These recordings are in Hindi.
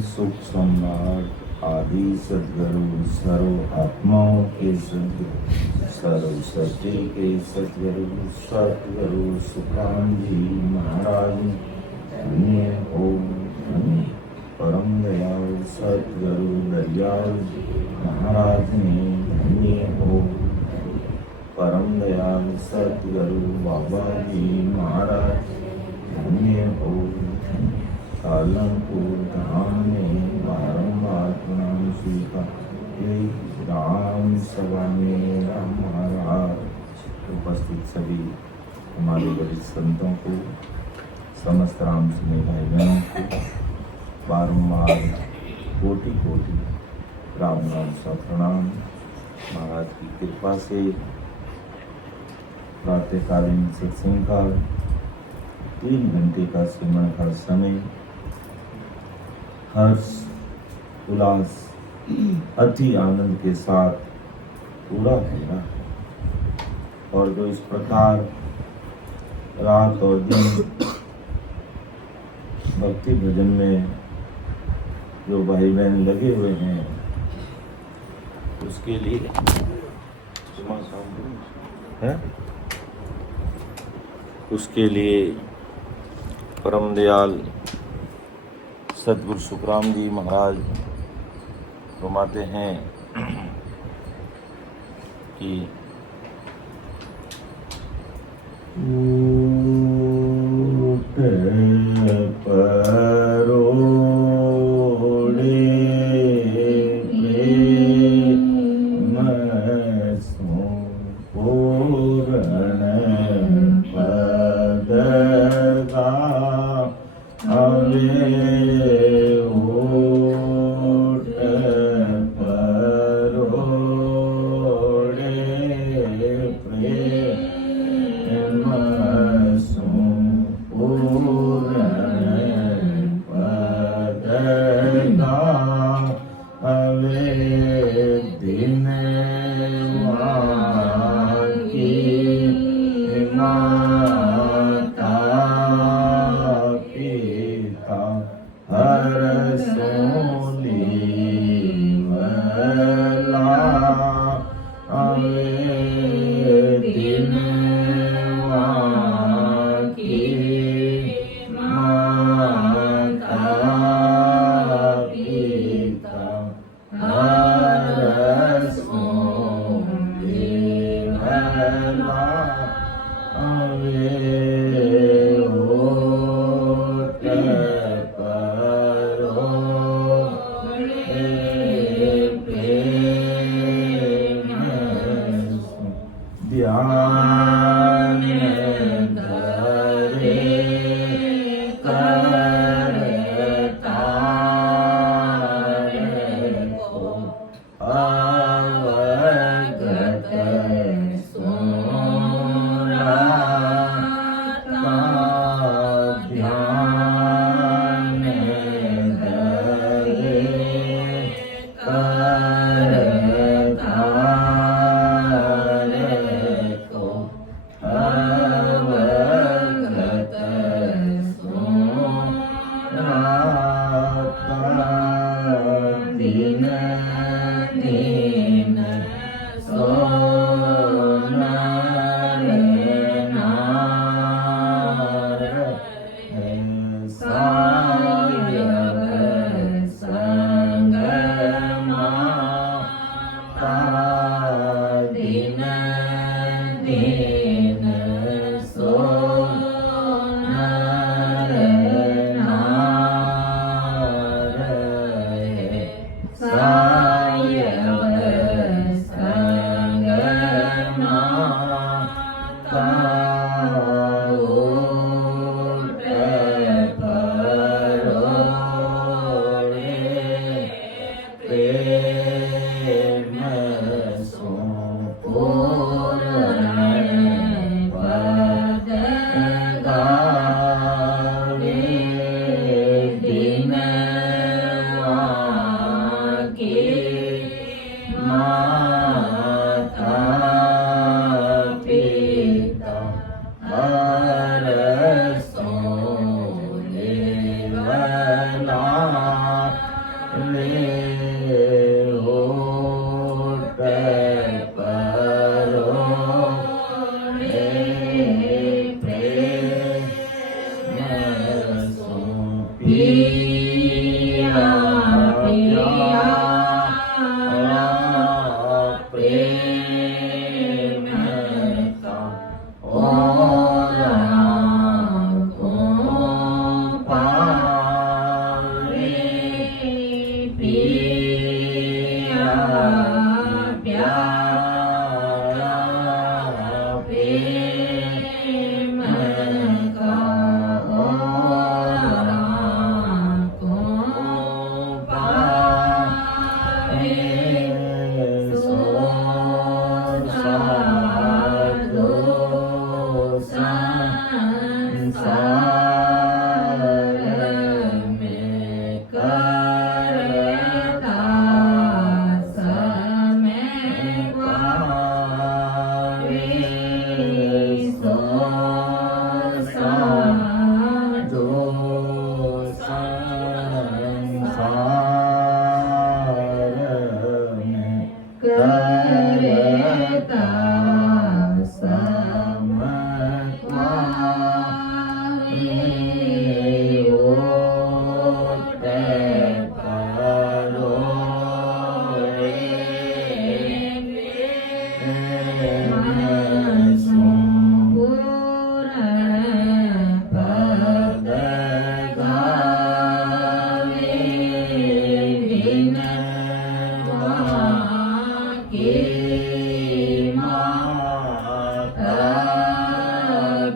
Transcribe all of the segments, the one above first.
सुख सम्राट आदि सद्गुरु सर्व आत्माओं के सद्गुरु सर्व सत्य के सद्गुरु सतगुरु सुखराम जी महाराज धन्य हो धन्य परम दयाल सतगुरु दयाल महाराज ने धन्य हो परम दयाल सतगुरु बाबा जी महाराज धन्य हो सालंपुर धाम में बारंबार प्रणाम स्वीकार राम सभा में राम महाराज उपस्थित सभी हमारे वरिष्ठ संतों को समस्त राम सुने भाई बहनों को बारंबार कोटि कोटि राम राम सा प्रणाम। महाराज की कृपा से प्रातःकालीन सत्संग का 3 घंटे का सिमरन का समय हर्ष उल्लास अति आनंद के साथ पूरा हुआ और जो इस प्रकार रात और दिन भक्ति भजन में जो भाई बहन लगे हुए हैं उसके लिए है उसके लिए परम दयाल सतगुरु सुखराम जी महाराज फरमाते हैं कि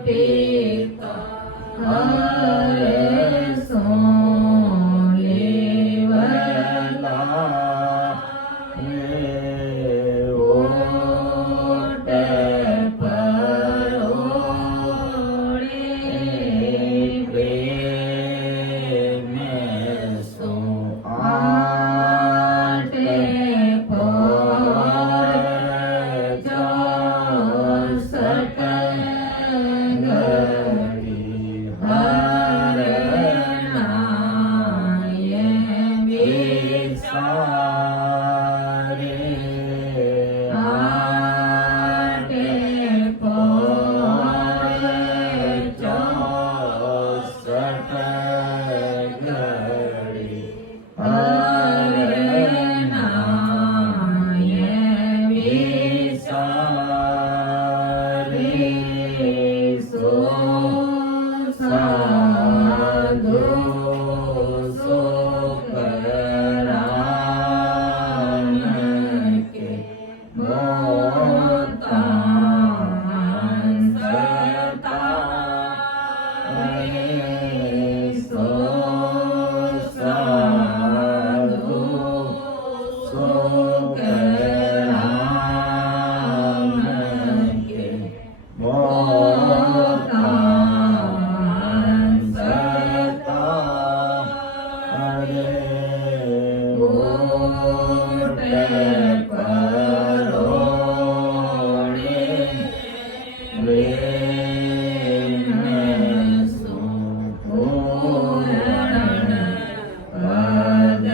पिता हरे सो लेवला रे ओट परोड़े प्रेम सो आटे पर जो सट गड़ी हरनाय विसारे आटे पर जो सट गड़ी हरनाय विसारे सो साधु सो करान के मोतान सता सो साधु सो करान के मोतान सता हरे ओट परोड़े प्रेम सो पूर्ण पद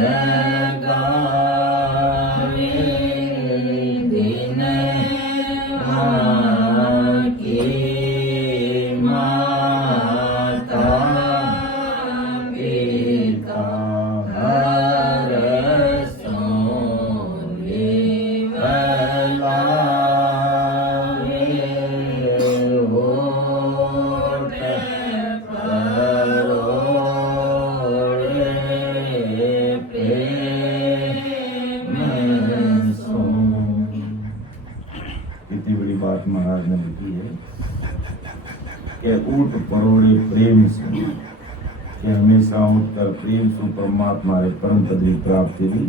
गावे दिन की माता पिता हर सो लेवला रे ओट परोड़े प्रेम सो। कितनी बड़ी बात महाराज ने लिखी है कि ऊट परोड़े प्रेम से, कि हमेशा उठकर प्रेम से परमात्मा रे परम पद की प्राप्ति की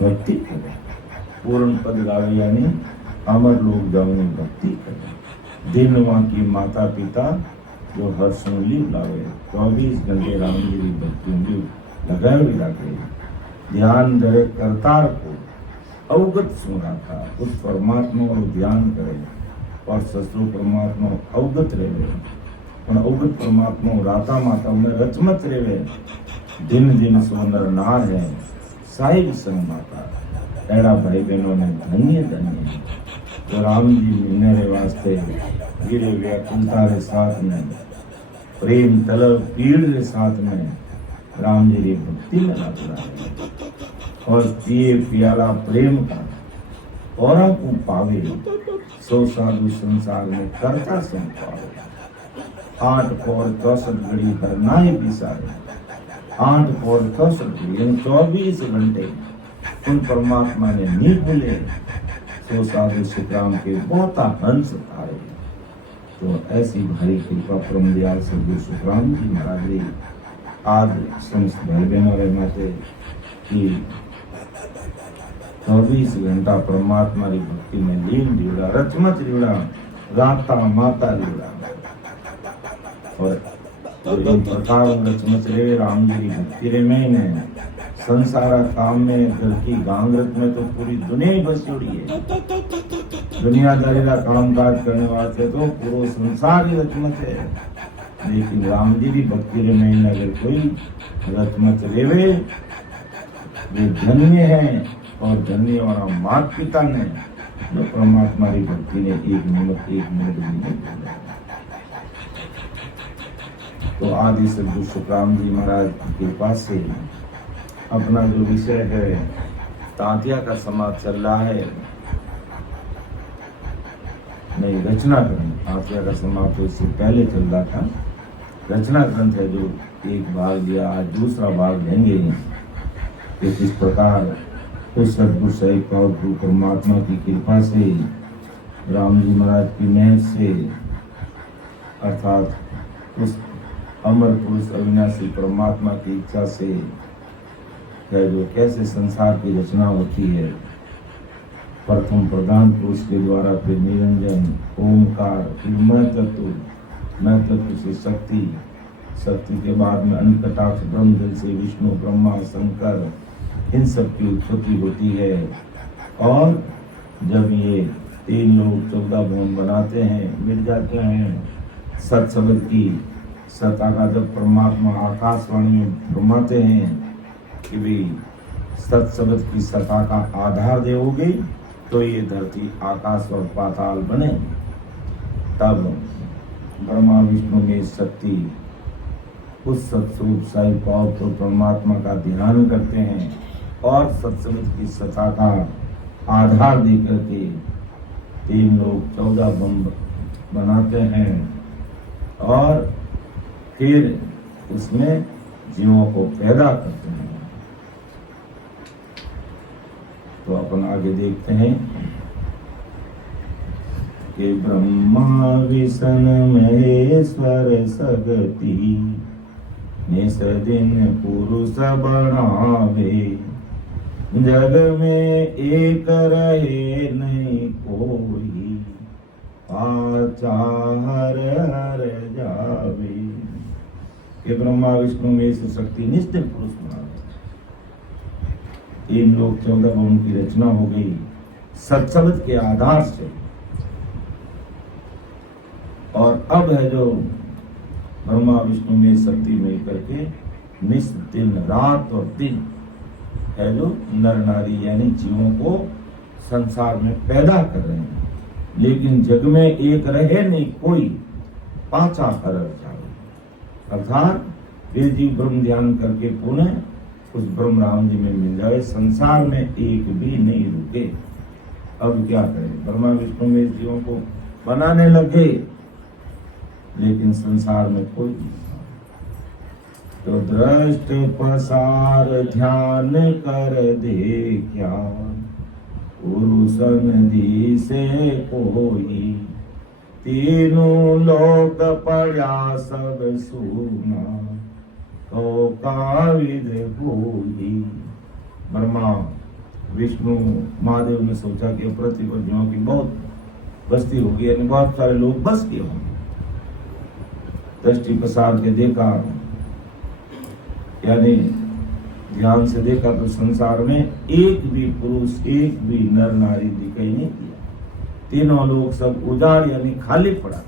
भक्ति करे। पूर्ण पद गावे यानी अमर लोग जाऊनी भक्ति करे। दिन वहाँ की माता पिता जो हर सुनली लावे 24 घंटे राम जी की भक्ति में लगाए भी रखे। ध्यान धरे करतार को अवगत सुना था उस परमात्मा को ध्यान करे और ससुर परमात्मा अवगत रहे और अवगत परमात्मा राता माता उन्हें रचमत रहे। दिन दिन सुंदर नार है साहिब संग माता एड़ा भाई बहनों ने धन्य धन्य तो राम जी मेरे वास्ते गिरे व्याकुलता के साथ में प्रेम तलब पीड़ के साथ में राम जी की भक्ति में लगा और पिए पियाला प्रेम का और को पावे सो साधु संसार में करता संपावे। 8 और 64 घड़ी करनाए बिसारे 8 और 64 घड़ी 24 घंटे उन परमात्मा ने नहीं भूले। सो साधु सुखराम के बहुत हंस आए। तो ऐसी भारी कृपा परम दयाल सदगुरु सुखराम जी महाराज जी आज समस्त भाई बहनों रे माते की 24 घंटा परमात्मा की भक्ति में लीन जुड़ा रचमत जुड़ा राता माता जुड़ा और इन प्रकार रचमत रे राम जी की भक्ति रे में ने संसार काम में घर की गांगरत में तो पूरी दुनिया ही बस जुड़ी है। दुनियादारी का काम काज करने वाले तो पूरा संसार ही रचमत है। लेकिन राम जी की भक्ति रे में अगर कोई रचमत रेवे वे धन्य है और धन्य वाला माता पिता ने जो परमात्मा की भक्ति ने एक मिनट भी नहीं किया। तो आदि सदगुरु सुखराम जी महाराज की कृपा से अपना जो विषय है तांतिया का समाज चल रहा है नहीं रचना ग्रंथ तांतिया का समाज तो इससे पहले चल रहा था। रचना ग्रंथ है जो एक भाग लिया आज दूसरा भाग लेंगे कि किस प्रकार उस सदगुरु साहिब का गुरु परमात्मा की कृपा से राम जी महाराज की मेहर से अर्थात उस अमर पुरुष अविनाशी परमात्मा की इच्छा से है जो कैसे संसार की रचना होती है। प्रथम प्रधान पुरुष के द्वारा, फिर निरंजन, ओमकार, फिर मैं तत्व से शक्ति, शक्ति के बाद में अनकटाक्ष ब्रह्म से विष्णु, ब्रह्मा, शंकर, इन सब की उत्पत्ति होती है। और जब ये 3 लोग 14 भुवन बनाते हैं, मिट जाते हैं, सत शब्द की सत्ता का जब परमात्मा आकाशवाणी में फरमाते हैं कि भी सत शब्द की सत्ता का आधार देओगे तो ये धरती, आकाश और पाताल बने। तब ब्रह्मा विष्णु में शक्ति उस सत्स्वरूप साई पवित्र परमात्मा का ध्यान करते हैं और सत्संग की सत्ता का आधार दे करके 3 लोग 14 बम बनाते हैं और फिर उसमें जीवों को पैदा करते हैं। तो अपन आगे देखते हैं कि ब्रह्मा विष्णु महेश्वर सगति निस दिन पुरुष बनावे, जग में एक रहे नहीं कोई, पाचा हर हर जावे। कि ब्रह्मा विष्णु महेश्वर शक्ति निश्चित पुरुष बनावे। 3 लोग 14 भुवन की रचना हो गई सत्शब्द के आधार से। और अब है जो ब्रह्मा विष्णु में शक्ति मिल करके निस दिन रात और दिन है जो नर नारी यानी जीवों को संसार में पैदा कर रहे हैं। लेकिन जग में एक रहे नहीं कोई, पाचा हर जावे। अर्थात वे जीव ब्रह्म ध्यान करके पुनः उस ब्रह्म राम जी में मिल जाए, संसार में एक भी नहीं रुके। अब क्या करें, ब्रह्मा विष्णु में जीवों को बनाने लगे लेकिन संसार में कोई नहीं। तो दृष्ट पसार ध्यान कर दे क्या, पुरुष नदी से कोई, तीनों लोक पड़ा सब सुना, तो काविद होई। ब्रह्मा विष्णु महादेव ने सोचा कि पृथ्वी पर जीवों की बहुत बस्ती होगी, यानी बहुत सारे लोग बस गए होंगे। दृष्टि पसार के देखा, यानी ध्यान से देखा तो संसार में एक भी पुरुष, एक भी नर नारी दिखाई नहीं दिया। तीनों लोग सब उजाड़ यानी खाली पड़ा।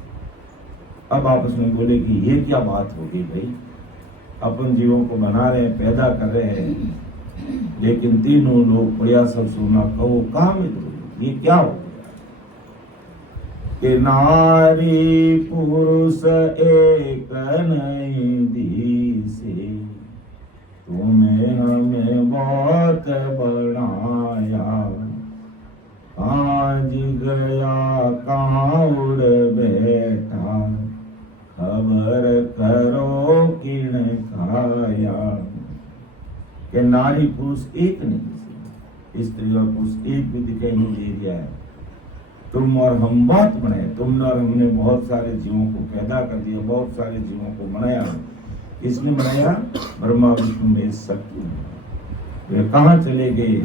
अब आपस में बोले कि ये क्या बात होगी भाई, अपन जीवों को बना रहे हैं, पैदा कर रहे हैं, लेकिन तीनों लोग बढ़िया सब सुना, कहो कहाँ में ये क्या हो गया। कि नारी पुरुष एक नहीं दिसे, तुम्हें हमें बहुत बढ़ाया, आज गया कहाँ उड़ बैठा, खबर करो किण खाया। कि नारी पुरुष एक नहीं दिसे, स्त्री और पुरुष एक भी दिखाई नहीं दे रहा है। तुम और हम बहुत बनाए, तुमने और हमने बहुत सारे जीवों को पैदा कर दिया, बहुत सारे जीवों को बनाया। किसने बनाया? ब्रह्मा विष्णु में शक्ति। वे कहाँ चले गए,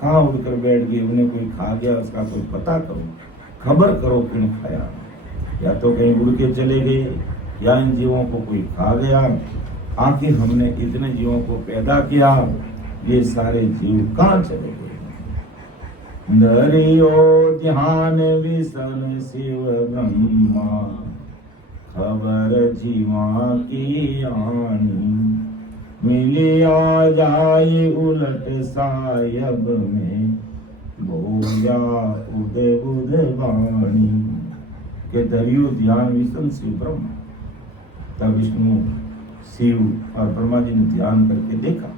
कहाँ उड़कर बैठ गए, उन्हें कोई खा गया, उसका कोई पता करो, खबर करो किन खाया। या तो कहीं उड़ के चले गए या इन जीवों को कोई खा गया। आखिर हमने इतने जीवों को पैदा किया, ये सारे जीव कहाँ चले गए। दरियो ध्यान विसन शिव ब्रह्मा, खबर जीवा की आनी, मिलिया जाए उलट सायब में, बोया उदय बुध वाणी। के दरियो ध्यान विसन शिव ब्रह्मा। तब विष्णु शिव और ब्रह्मा जी ने ध्यान करके देखा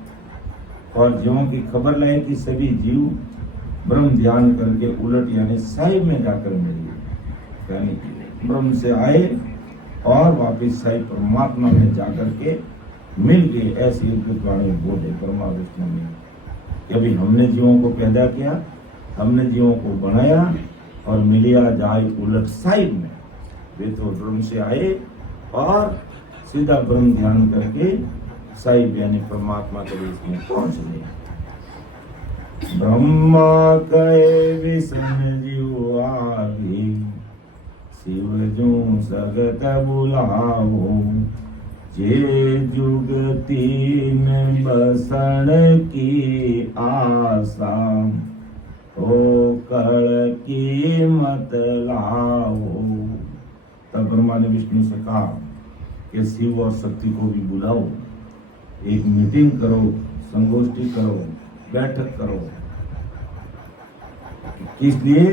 और जीवों की खबर लाई कि सभी जीव ब्रह्म ध्यान करके उलट यानी साहिब में जाकर मिल गए, यानी ब्रह्म से आए और वापिस साहिब परमात्मा में जाकर के मिल गए। ऐसी अद्भुत वाणी बोले ब्रह्मा विष्णु ने कि अभी हमने जीवों को पैदा किया, हमने जीवों को बनाया और मिलिया जाए उलट साहिब में। वे तो ब्रह्म से आए और सीधा ब्रह्म ध्यान करके साहिब यानी परमात्मा के देश में पहुंच गए। ब्रह्मा कहे विष्णु जीव आगे, शिव जू सगत बुलाओ, जे जुग तीन बसण की आशा, ओ कल की मत लाओ। तब ब्रह्मा ने विष्णु से कहा कि शिव और शक्ति को भी बुलाओ, एक मीटिंग करो, संगोष्ठी करो, बैठक करो। किस लिए?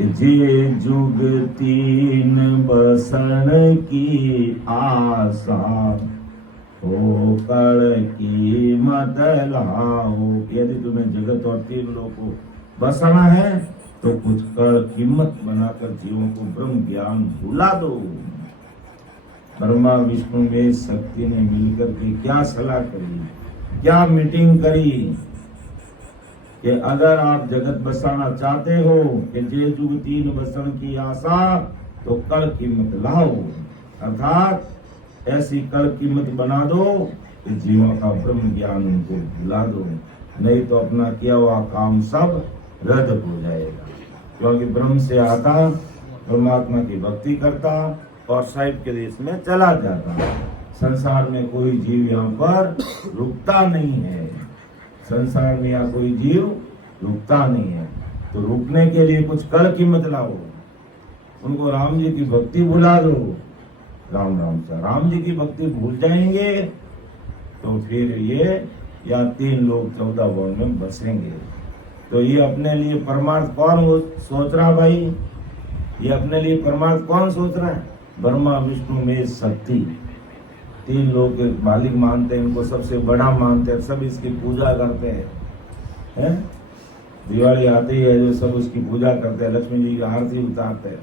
जे जुग तीन बसण की आशा, हो कल की मत लाओ। यदि तुम्हें जगत और तीन लोगों को बसाना है तो कुछ कल कीमत बनाकर जीवों को ब्रह्म ज्ञान भुला दो। ब्रह्मा विष्णु में शक्ति ने मिलकर के क्या सलाह करी, क्या मीटिंग करी कि अगर आप जगत बसाना चाहते हो कि जे जुग तीन बसण की आशा, तो कल कीमत लाओ, अर्थात ऐसी कल कीमत बना दो कि जीवों का ब्रह्म ज्ञान उनको भुला दो, नहीं तो अपना किया हुआ काम सब रद्द हो जाएगा। क्योंकि ब्रह्म से आता, परमात्मा की भक्ति करता और साहिब के देश में चला जाता। संसार में कोई जीव यहाँ पर रुकता नहीं है, संसार में यहाँ कोई जीव रुकता नहीं है। तो रुकने के लिए कुछ कल कीमत लाओ, उनको राम जी की भक्ति भुला दो। राम राम से राम जी की भक्ति भूल जाएंगे तो फिर ये या 3 लोग 14 वन में बसेंगे। तो ये अपने लिए परमार्थ कौन सोच रहा भाई? ये अपने लिए परमार्थ कौन सोच रहा है? ब्रह्मा विष्णु में शक्ति 3 लोग के मालिक मानते हैं, इनको सबसे बड़ा मानते हैं, सब इसकी पूजा करते हैं। दिवाली आती है जो सब उसकी पूजा करते हैं, लक्ष्मी जी की आरती उतारते हैं,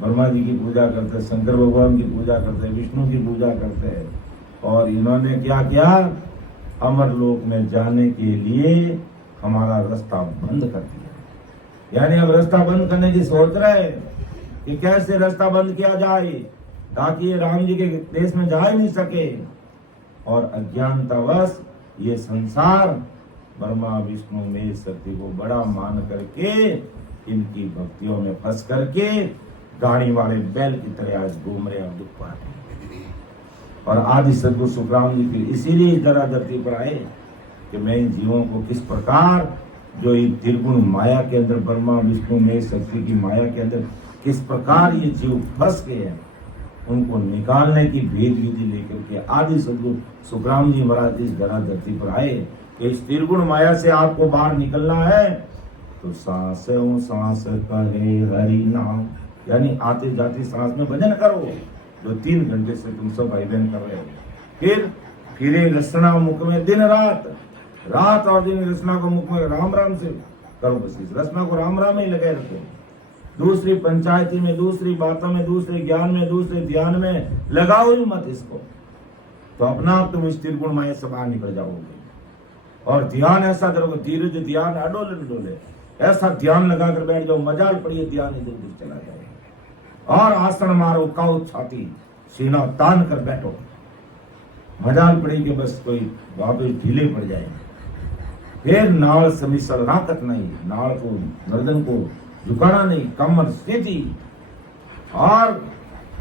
ब्रह्मा जी की पूजा करते हैं, शंकर भगवान की पूजा करते हैं, विष्णु की पूजा करते हैं। और इन्होंने क्या किया? अमर लोक में जाने के लिए हमारा रास्ता बंद कर दिया। यानी अब रास्ता बंद करने की सोच रहे हैं कि कैसे रास्ता बंद किया जाए ताकि ये राम जी के देश में जा ही नहीं सके। और अज्ञानतावश ये संसार ब्रह्मा विष्णु में शक्ति को बड़ा मान करके इनकी भक्तियों में फंस करके गाड़ी वाले बैल की तरह आज घूम रहे हैं, दुख पा रहे हैं। और आदि सद्गुरु सुखराम जी फिर इसीलिए इस धरती पर आए कि मैं इन जीवों को किस प्रकार जो ये त्रिगुण माया के अंदर, ब्रह्मा विष्णु में शक्ति की माया के अंदर किस प्रकार ये जीव फंस गए हैं, उनको निकालने की भेद विधि लेकर के आदि सद्गुरु सुखराम जी महाराज इस धरती पर आए कि इस त्रिगुण माया से आपको बाहर निकलना है तो सांस कहे हरि नाम, यानी आते जाते सांस में भजन करो जो 3 घंटे से तुम सब भाई बहन कर रहे हो। फिर रसना मुख में दिन रात और दिन रचना को मुख में राम राम से करो। बस इस रचना को राम राम ही लगाए रखो। दूसरी पंचायती में, दूसरी बातों में, दूसरे ज्ञान में, दूसरे ध्यान में लगाओ ही मत इसको, तो अपना आप तुम इस त्रिगुण माया से बाहर निकल जाओगे। और ध्यान ऐसा करोगे, धीरे ध्यान अडोले ऐसा ध्यान लगा कर बैठ जाओ, मजाल पड़िए ध्यान इधर उधर चला जाएगा। और आसन मारो, काउ छाती, सीना तान कर बैठो, मजाल पड़ी कि बस कोई वापस ढीले पड़ जाए। फिर नाल समिसल राकत नहीं, नाल को गर्दन को झुकाना नहीं, कमर सीधी और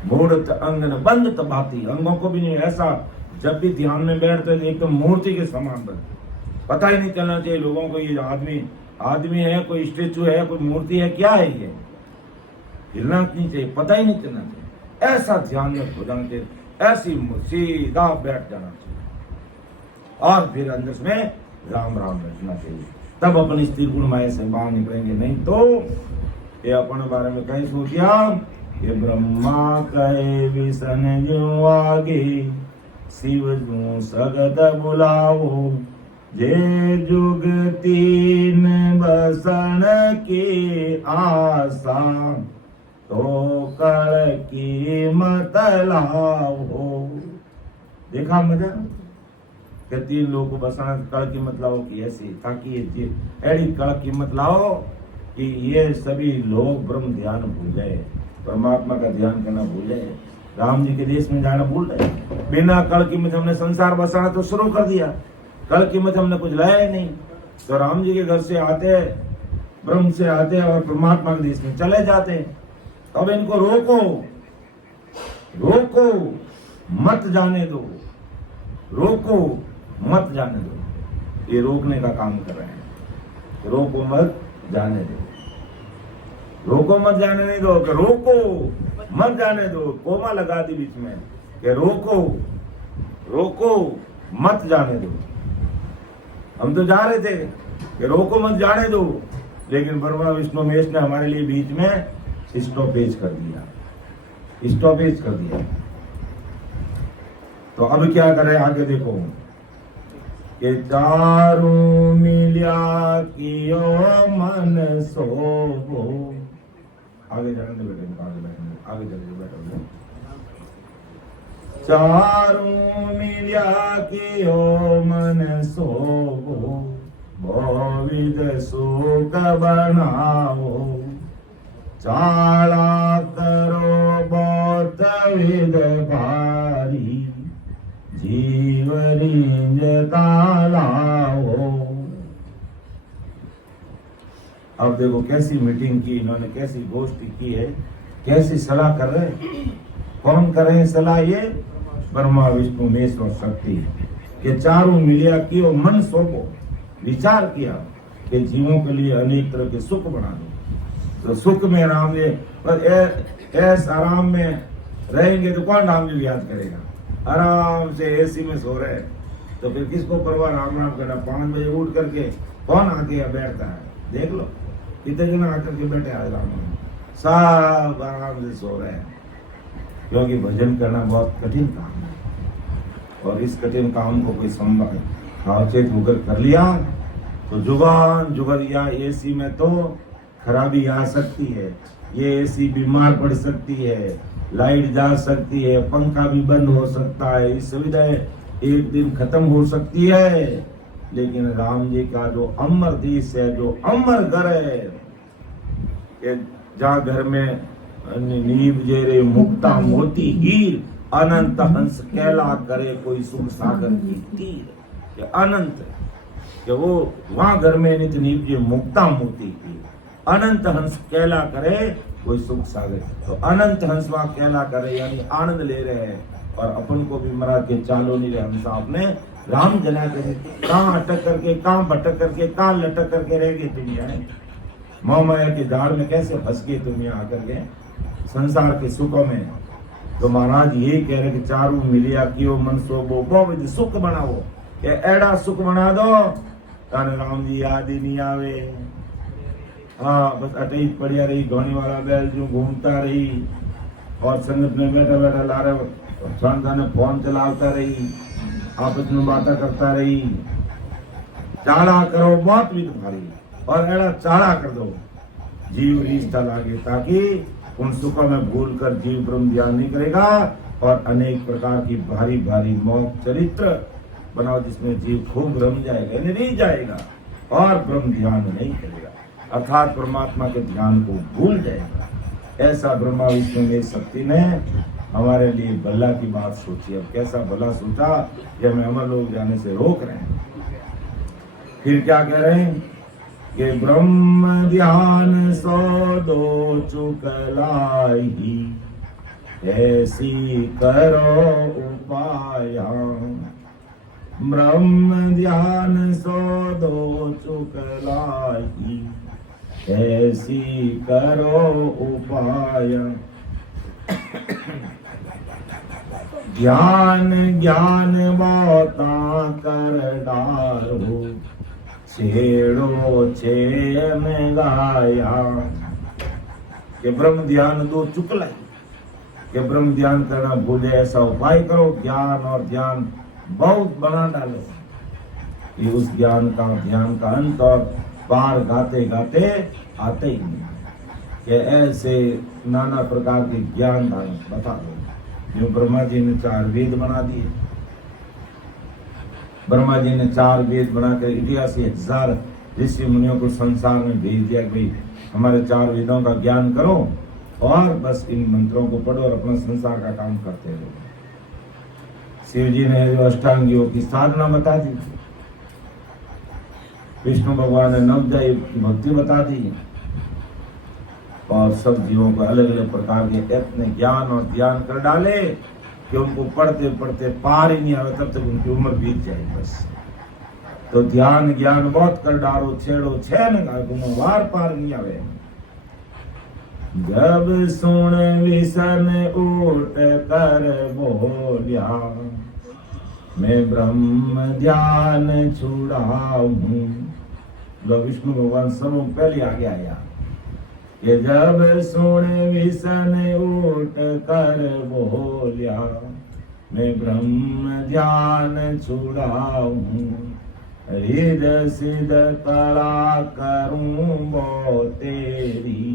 मूढ़त अंगन बंद तबाती, अंगों को भी नहीं। ऐसा जब भी ध्यान में बैठते तो एकदम मूर्ति के समान बन, पता ही नहीं चलना चाहिए लोगों को ये आदमी है, कोई स्टेचू है, कोई मूर्ति है, क्या है ये, हिलना नहीं चाहिए, पता ही नहीं चलना चाहिए। ऐसा ध्यान में हो जाना चाहिए, ऐसी सीधा बैठ जाना चाहिए और फिर अंदर में राम राम रचना चाहिए, तब अपन इस त्रिगुण माया से बाहर निकलेंगे। नहीं तो ये अपने बारे में कहीं सोचिया कि ब्रह्मा कहे विष्णु जो आगे, शिव जो सगत बुलाओ, जे जुग 3 बसण की आशा, तो कल की मत लाओ। देखा मजा कि 3 लोगों को बसाना, कल की मत लाओ की ऐसी, ताकि ये ऐसी कल की मत लाओ कि ये सभी लोग ब्रह्म ध्यान भूल जाए, परमात्मा का ध्यान करना भूल जाए। राम जी के देश में जाना भूल रहे। बिना कल कीमत हमने संसार बसाना तो शुरू कर दिया, कल कीमत हमने कुछ लाया ही नहीं। तो राम जी के घर से आते, ब्रह्म से आते और परमात्मा के देश में चले जाते। अब इनको रोको, रोको मत जाने दो, रोको मत जाने दो। ये रोकने का काम कर रहे हैं। रोको मत जाने दो, रोको मत जाने नहीं दो, कि रोको मत जाने दो। कोमा लगा दी बीच में कि रोको, रोको मत जाने दो। हम तो जा रहे थे कि रोको मत जाने दो, लेकिन ब्रह्मा विष्णु महेश ने हमारे लिए बीच में स्टॉपेज कर दिया, स्टॉपेज कर दिया। तो अब क्या करें, आगे देखो कि चारू मिलिया कियो मन सोबो। आगे जाने दे बेटे, आगे बैठेंगे, आगे चलिए बैठो। चारू मिलिया कियो मन सोबो, बहुविध सुख बनाओ। चाला करो बहुत विध भारी, जीव रिंज तालाओ। अब देखो कैसी मीटिंग की इन्होंने, कैसी गोष्ठी की है, कैसी सलाह कर रहे हैं। कौन कर रहे हैं सलाह? ये ब्रह्मा विष्णु महेश और शक्ति के चारों मिलिया की और मन सोबो, विचार किया कि जीवों के लिए अनेक तरह के सुख बना दो। तो सुख में राम जी ऐस आराम में रहेंगे तो कौन राम जी याद करेगा? आराम से एसी में सो रहे, तो फिर किसको परवाह राम राम करना। 5 बजे उठ करके कौन आके बैठता है? देख लो कितने जन आकर के बैठे आज राम राम, सब आराम से सो रहे हैं। क्योंकि भजन करना बहुत कठिन काम है, और इस कठिन काम को कोई सावचेत होकर कर लिया तो जुबान जुगरिया एसी में तो खराबी आ सकती है। ये एसी बीमार पड़ सकती है, लाइट जा सकती है, पंखा भी बंद हो सकता है, ये सुविधाएं एक दिन खत्म हो सकती है। लेकिन राम जी का जो अमर देश है, जो अमर घर है, जहाँ घर में नीब जेरे मुक्ता मोती हीर, अनंत हंस कैला करे कोई सुख सागर की तीर। ये अनंत कि वो वहां घर में नित नीब जे मुक्ता मोती हीर, अनंत हंस कैला करे कोई सुख सागर। तो अनंत हंस वहां कैला करे यानी आनंद ले रहे हैं, और अपन को भी मरा के चालो नहीं रहे। हम साहब ने राम जला कर कहाँ अटक करके, कहाँ भटक करके, कहाँ लटक करके रह गए दुनिया है। मोह माया के जाल में कैसे फंस गए तुम यहाँ आकर के संसार के सुखों में। तो महाराज ये कह रहे कि चारू मिलिया कियो मन सोबो, बहुविध सुख बनाओ। एड़ा सुख बना दो ताने राम जी याद ही नहीं आवे। हाँ बस अटे ही पड़िया रही, धोने वाला बैल जो घूमता रही, और संगत में बैठा बैठा ला रहे फोन चलाता रही, आपस में बातें करता रही। चाड़ा करो बहुत विध भारी, और एड़ा चाड़ा कर दो जीव रिश्ता लागे, ताकि उन सुखों में भूल कर जीव ब्रह्म ध्यान नहीं करेगा, और अनेक प्रकार की भारी भारी मोक्ष चरित्र बनाओ जिसमें जीव खूब रम जाएगा, नहीं जाएगा और ब्रह्म ध्यान नहीं करेगा, अर्थात परमात्मा के ध्यान को भूल जाएगा। ऐसा ब्रह्मा विष्णु में शक्ति ने हमारे लिए भला की बात सोची। अब कैसा भला सोचा कि हमें अमर लोग जाने से रोक रहे हैं। फिर क्या कह रहे हैं कि ब्रह्म ध्यान सो दो चुकलाई, ऐसी करो उपाय। ब्रह्म ध्यान सो दो चुकलाई, ऐसी करो उपाय। ज्ञान ज्ञान बाता कर डालो, छेड़ो छे में गाया। कि ब्रह्म ध्यान दो चुकलाई, कि ब्रह्म ध्यान करना भूले ऐसा उपाय करो। ज्ञान और ध्यान बहुत बना डालो, ये उस ज्ञान का ध्यान का अंत और पार गाते गाते आते ही नहीं। कि ऐसे नाना प्रकार के ज्ञान बता दो। जो ब्रह्मा जी ने 4 वेद बना दिए, ब्रह्मा जी ने 4 वेद बनाकर 81,000 ऋषि मुनियों को संसार में भेज दिया कि भाई हमारे 4 वेदों का ज्ञान करो, और बस इन मंत्रों को पढ़ो और अपना संसार का काम करते रहो। शिव जी ने जो अष्टांग योग की साधना बता दी, विष्णु भगवान ने नवदा योग की भक्ति बता दी, और सब जीवों को अलग अलग प्रकार के इतने ज्ञान और ध्यान कर डाले कि उनको पढ़ते पढ़ते पार ही नहीं आवे, तब तक उनकी उम्र बीत जाए। बस तो ध्यान ज्ञान बहुत कर डालो, छेड़ो छेन वार पार नहीं आवे। जब सुन विसन उठ कर बोलिया, मैं ब्रह्म ध्यान छुड़ाऊं। विष्णु भगवान सर्व पहले आगे आया कि जब सुन विसन उठ कर बोलिया, मैं ब्रह्म ध्यान छुड़ाऊं। रिद सिद्ध कला करूं बो तेरी,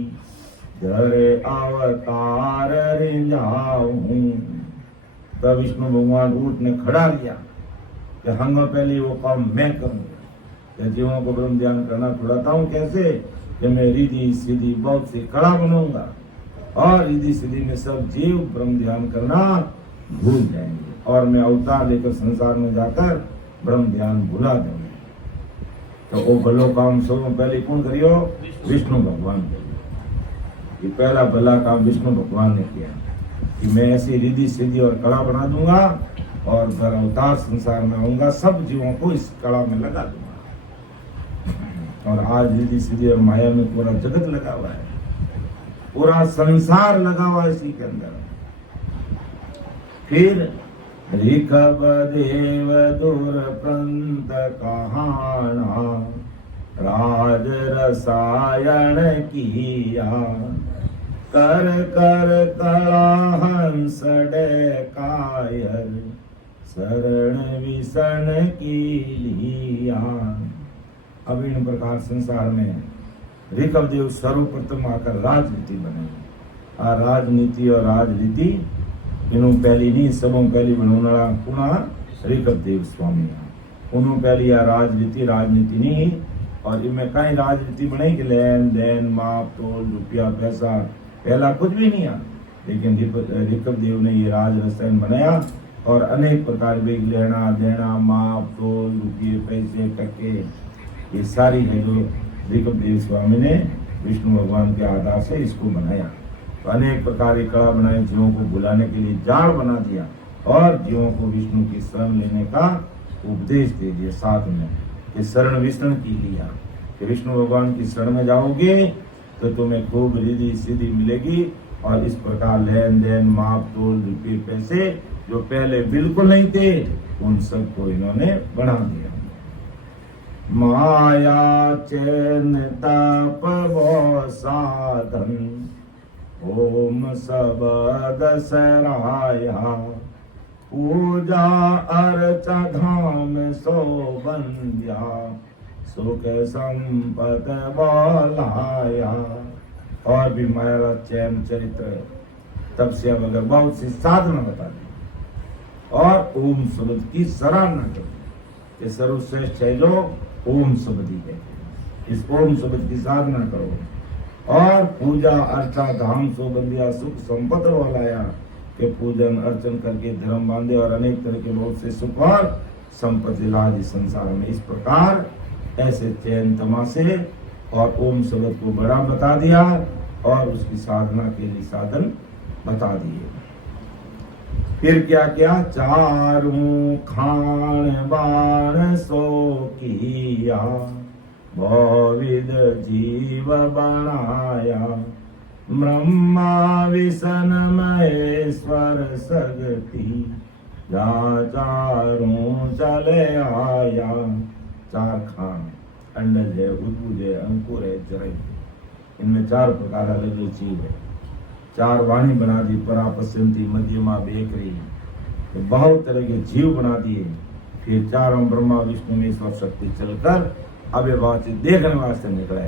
जर अवतार रिंझाऊं। तब विष्णु भगवान ऊँट ने खड़ा लिया कि हम पहले वो काम मैं करूंगा। जीवों को ब्रह्म ध्यान करना छुड़ाता हूँ कैसे, कि मैं रिद्धि सिद्धि बहुत सी कला बनाऊंगा, और रिद्धि सिद्धि में सब जीव ब्रह्म ध्यान करना भूल जाएंगे, और मैं अवतार लेकर संसार में जाकर ब्रह्म ध्यान भुला देंगे। तो वो भलो काम सब पहले कौन करियो? विष्णु भगवान करियो। ये पहला भला काम विष्णु भगवान ने किया कि मैं ऐसी रिद्धि सिद्धि और कला बना दूंगा, और फिर अवतार संसार में आऊंगा, सब जीवों को इस कला में लगा दूंगा। और आज रिद्धि सिद्धि और माया में पूरा जगत लगा हुआ है, पूरा संसार लगा हुआ है इसी के अंदर। फिर ऋखब देव दुर्पंत कहाना, राज रसायन किया, कर कर कला हंस कायर, शरण विषण की लिया। अब इन प्रकार संसार में ऋखब देव सर्वप्रथम आकर राजनीति बने। राजनीति और राजनीति इन्हों पहली नहीं, सबों पहली बनोना पुना ऋखब देव स्वामी। उन्हों पहली या राजनीति नहीं, और इनमें कई राजनीति बने कि लेन देन माप तोल रुपया पैसा पहला कुछ भी नहीं आ, लेकिन ऋखब देव ने ये राज रसायन बनाया, और अनेक प्रकार के लेना देना माप तोल रुपये पैसे टके, ये सारी है जो ऋखब देव स्वामी ने विष्णु भगवान के आधार से इसको बनाया। तो अनेक प्रकार की कला बनाए, जीवों को बुलाने के लिए जाल बना दिया, और जीवों को विष्णु की शरण लेने का उपदेश दे दिया साथ में कि शरण विष्णु की लिया, कि विष्णु भगवान की शरण में जाओगे तो तुम्हें खूब रिद्धि सिद्धि मिलेगी, और इस प्रकार लेन देन माप तोल रुपये पैसे जो पहले बिल्कुल नहीं थे, उन सबको इन्होंने बना दिया। माया चैन तप वो साधन, ओम सबद सराया, पूजा अर्चा धाम सो बंध्या, सुख संपद बोलाया। और भी माया चैन चरित्र तपस्या वगैरह बहुत सी साधना बता दी, और ओम शब्द की सराहना करो। ये सर्वश्रेष्ठ है जो ओम शब्द ही है, इस ओम शब्द की साधना करो, और पूजा अर्चा धाम सो बंदिया, सुख संपद वालाया, के पूजन अर्चन करके धर्म बांधे, और अनेक तरह के बहुत से सुख और संपत्ति लाद इस संसार में। इस प्रकार ऐसे चैन तमाशे और ओम शब्द को बड़ा बता दिया, और उसकी साधना के लिए साधन बता दिए। फिर क्या क्या? चारों खान बाण सो किया, बहुविध जीव बनाया, ब्रह्मा विष्णु महेश्वर सगति, जा चारों चले आया। चार खान, अंडज है, उद्भुज है, अंकुर है, जरय, इनमें चार प्रकार अलग अलग चीज है। चार वाणी बना दी, परा पश्यंती मध्यमा बेकरी, तो बहुत तरह के जीव बना दिए। फिर चारों ब्रह्मा विष्णु में ईश्वर शक्ति चलकर अब ये बात देखने वास्ते निकले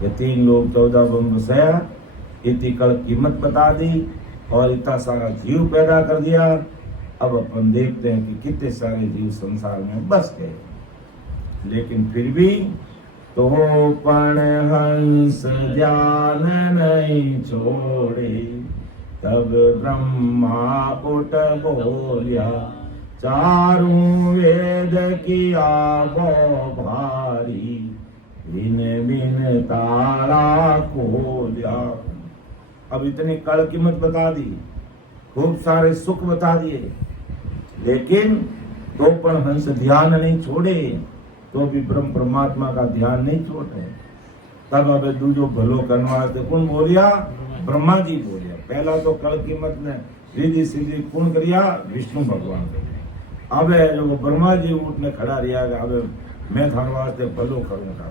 कि 3 लोग 14 बम बसाया, इतनी कल कीमत बता दी, और इतना सारा जीव पैदा कर दिया। अब अपन देखते हैं कि कितने सारे जीव संसार में बस गए, लेकिन फिर भी तो पण हंस ध्यान नहीं छोड़े। तब ब्रह्मा उठ बोलिया, चारों वेद किया वो भारी, बिन बिन तारा खोलिया। अब इतनी कड़ कीमत बता दी, खूब सारे सुख बता दिए, लेकिन तो पण हंस ध्यान नहीं छोड़े, तो भी ब्रह्म परमात्मा का ध्यान नहीं छोड़ रहे। तब अब दूजो भलो करने वास्ते कौन बोलिया? ब्रह्मा जी बोलिया। पहला तो कल कीमत ने रिद्धि सिद्धि कौन करिया? विष्णु भगवान करिया। अब जो ब्रह्मा जी उठने खड़ा रिया, अब मैं थाने वास्ते भलो करूंगा,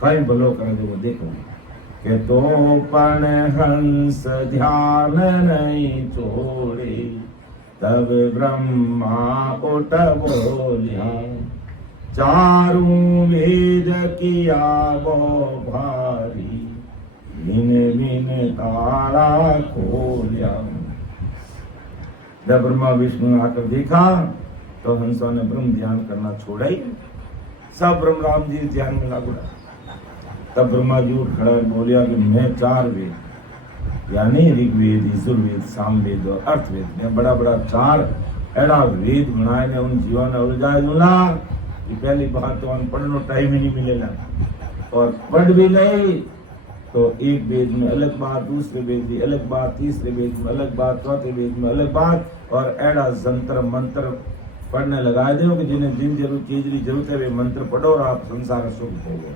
कहीं भलो करे वो देखो के तो पण हंस ध्यान नहीं छोड़े। तब ब्रह्मा उठ बोलिया, चारों वेद किया वो भारी, बिन बिन तारा खोलिया। जब ब्रह्मा विष्णु ने आकर देखा तो हंसों ने ब्रह्म ध्यान करना छोड़ा ही, सब ब्रह्म राम जी ध्यान में लागू रहा। तब ब्रह्मा जी उठ खड़ा बोलिया कि मैं 4 वेद यानी ऋग्वेद, यजुर्वेद, सामवेद और अर्थवेद, मैं बड़ा बड़ा 4 ऐसा वेद बनाए ने उन जीवन ने उलझाए दूंगा कि पहली बात तो अनपढ़ नो टाइम ही नहीं मिलेगा, और पढ़ भी नहीं तो एक वेद में अलग बात, दूसरे वेद में अलग बात, तीसरे वेद में अलग बात, चौथे वेद में अलग बात, और ऐसा जंतर मंत्र पढ़ने लगा दो कि जिन्हें जिन जरूर चीज की जरूरत है वे मंत्र पढ़ो और आप संसार सुख होगे।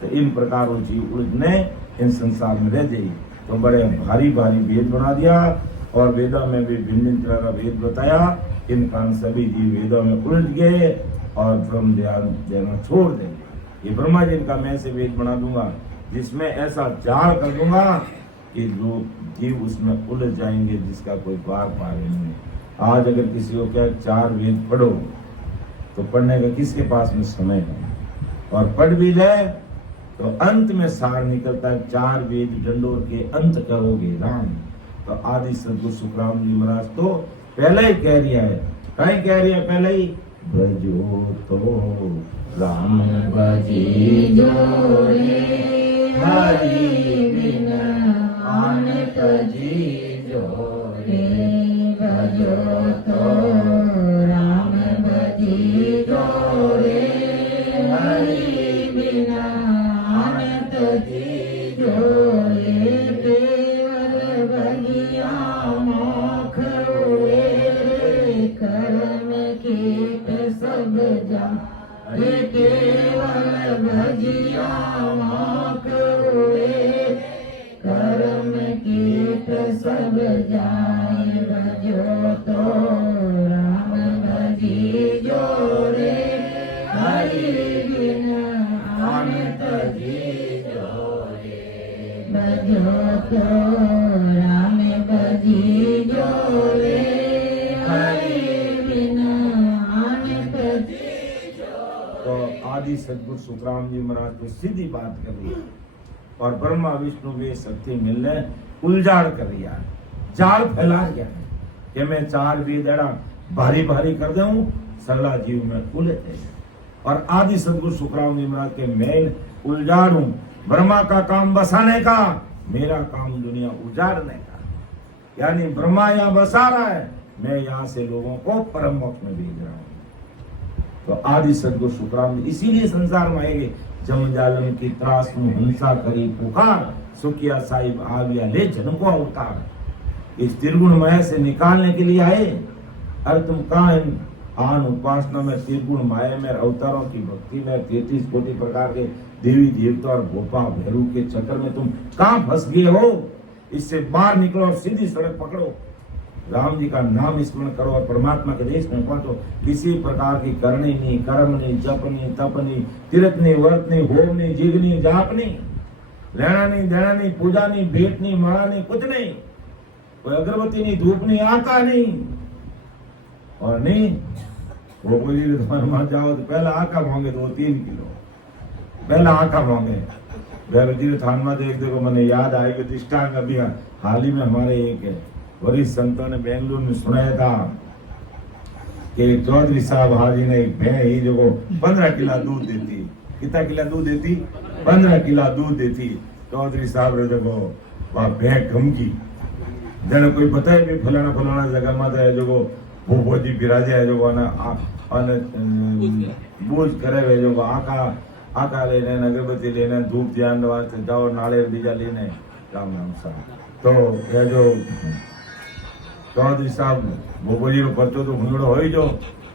तो इन प्रकार जीव उलझने इन संसार में रह जाइए। तो बड़े भारी भारी वेद बना दिया, और वेदों में भी भिन्न भिन्न तरह का वेद बताया। इन कारण सभी जीव वेदों में उलझ गए और ब्रह्म ध्यान देना छोड़ देंगे। ये ब्रह्मा जी का मैं से वेद बना दूंगा जिसमें ऐसा जाल कर दूंगा कि जो जीव उसमें उलझ जाएंगे जिसका कोई पार नहीं है। आज अगर किसी को क्या 4 वेद पढ़ो तो पढ़ने का किसके पास में समय है, और पढ़ भी जाए तो अंत में सार निकलता है 4 वेद डंडोर के अंत करोगे राम। तो आदि सदगुरु सुखराम जी महाराज तो पहले ही कह रिया है, कहीं कह रिया पहले ही, भजो तो राम भजी जोरे, हरि बिन आन तजी जोरे। भजो तो राम भजी जोरे, हरि बिन आन तजी जोरे। केवल भजिया मोख हुए, कर्म कीट सब जाए। केवल भजिया मोख हुए, कर्म कीट सब जाए। भजो तो राम भजी जोरे, हरि बिन आन तजी जोरे। भजो तो राम भजी जोरे, हरि बिन आन तजी जोरे। तो आदि सदगुरु सुखराम जी महाराज तो सीधी बात कर रही है, और ब्रह्मा विष्णु वे शक्ति मिलने उलझाड़ कर रिया, जाल फैला रिया है कि मैं 4 वेद एड़ा भारी भारी कर दूं, सगला जीव में उलझ जाए। और आदि सदगुरु सुखराम जी महाराज के मैं उलझाड़ूं, ब्रह्मा का काम बसाने का, मेरा काम दुनिया उजाड़ने का। यानी ब्रह्मा यहाँ बसा रहा है, मैं यहाँ से लोगों को परम मोक्ष में भेज रहा हूँ। तो आदि सदगुरु सुखराम जी इसीलिए संसार में आएंगे। जम जालम की त्रास में हिंसा करी पुकार, सुखिया साहिब आ गया ले जन्म को अवतार। इस त्रिगुण माया से निकालने के लिए आए। अरे तुम कहाँ आन उपासना में, त्रिगुण माया में, अवतारों की भक्ति में, 33 कोटि प्रकार के देवी देवता और गोपा भैरू के चक्कर में तुम कहाँ फंस गए हो? इससे बाहर निकलो और सीधी सड़क पकड़ो, राम जी का नाम स्मरण करो और परमात्मा के देश में पहुंचो। किसी प्रकार की करनी नहीं, कर्म नहीं, जप नहीं, तप नहीं, तीर्थ नहीं, व्रत नहीं, होम नहीं, जीव नहीं, जाप नहीं, लेना नहीं, देना नहीं, पूजा नहीं, भेंट नहीं, माला नहीं, कुछ नहीं, कोई अगरबत्ती नहीं, धूप नहीं, आका नहीं, और नहीं वो कोई मान जाओ तो पहला आका मांगे तो 3 किलो पहला आका मांगे। थान में देख देखो मैंने याद आएगी दृष्टांत अभी हाल ही में हमारे एक वरिष्ठ संतों ने बेंगलुरु में सुनाया था कि चौधरी साहब हाजी ने एक भैंस ही जो 15 किलो दूध देती, कितना किला दूध देती? 15 किला दूध देती। चौधरी साहब रे देखो वहाँ भैंस गमकी जने कोई बताए भी फलाना फलाना जगह में है जो भोजी बिराजे है जो बूझ करे हुए जो आका लेने अगरबत्ती लेने धूप ध्यान वास्ते जाओ नाले बीजा लेने राम राम साहब। तो ये जो चौधरी साहब भोजी रो पर्चो तो हुंडो हो ही जो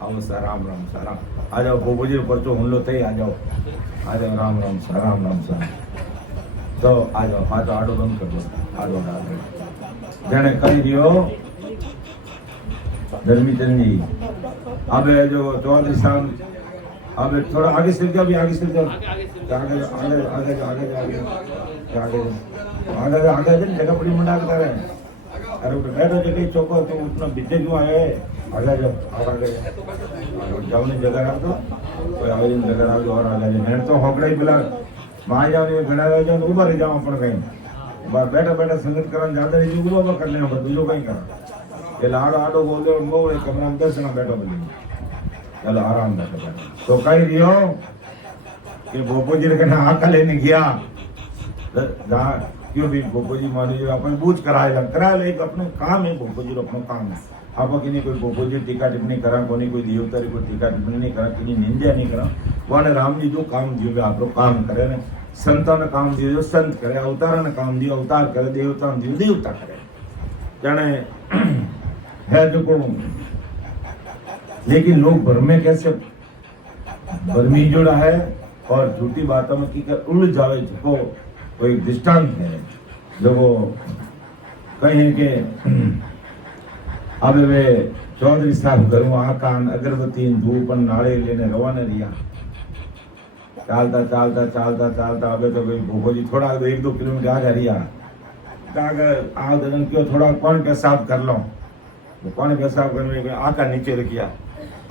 आओ सर राम राम सारा आ जाओ भोजी रो पर्चो हुंडो थे आ जाओ राम राम सर राम राम सर। तो आ जाओ हाथ आडो बंद कर दो आडो जने कही दियो धर्मीचंद जी। अब जो चौधरी साहब अब थोड़ा आगे से जाओ भी आगे से जाओ आगे आगे आगे आगे आगे आगे आगे जगह बड़ी मंडा कर रहे हैं। अरे बैठो जगह चौको तो उतना बिजली क्यों आए आगे जब आगे जाओ जगह रख दो कोई आगे जगह रख दो और आगे मैं तो होकड़े बिला वहाँ जाओ नहीं घड़ा जाओ तो ऊपर ही जाओ अपन कहीं बार बैठा बैठा संगत करना ज्यादा नहीं जो ऊपर कर लेना दूसरों कहीं करा ये लाडो आडो बोल दो उनको कमरा में 10 ना बैठो बोले चलो आराम बैठो तो कही रियो कि भोपो जी ने कहना आका लेने गया क्यों भी भोपो जी मान लीजिए अपन बूझ करा ले अपने काम है भोपो जी अपना काम है आप कि कोई भोपो जी टीका टिप्पणी करा कोई देवता कोई टीका टिप्पणी नहीं करा कि निंदा नहीं करा वहां राम जी जो काम दियो आप लोग काम करे ना संतों ने काम दियो जो संत करे अवतार ने काम दियो अवतार करे देवता ने दियो देवता करे जाने है जो को लेकिन लोग भ्रमे कैसे भ्रमी जुड़ा है और झूठी बातों में की कर उड़ जावे को कोई दृष्टांत है जो वो कहीं के अब वे चौधरी साहब घर में आकान अगरबत्ती धूप नाले लेने रवाना रिया चालता चालता चालता चालता अबे तो कोई भूखो जी थोड़ा 1-2 किलोमीटर आगे रिया आगे क्यों थोड़ा कौन पेशाब कर लो कौन पेशाब करने में आका नीचे रखिया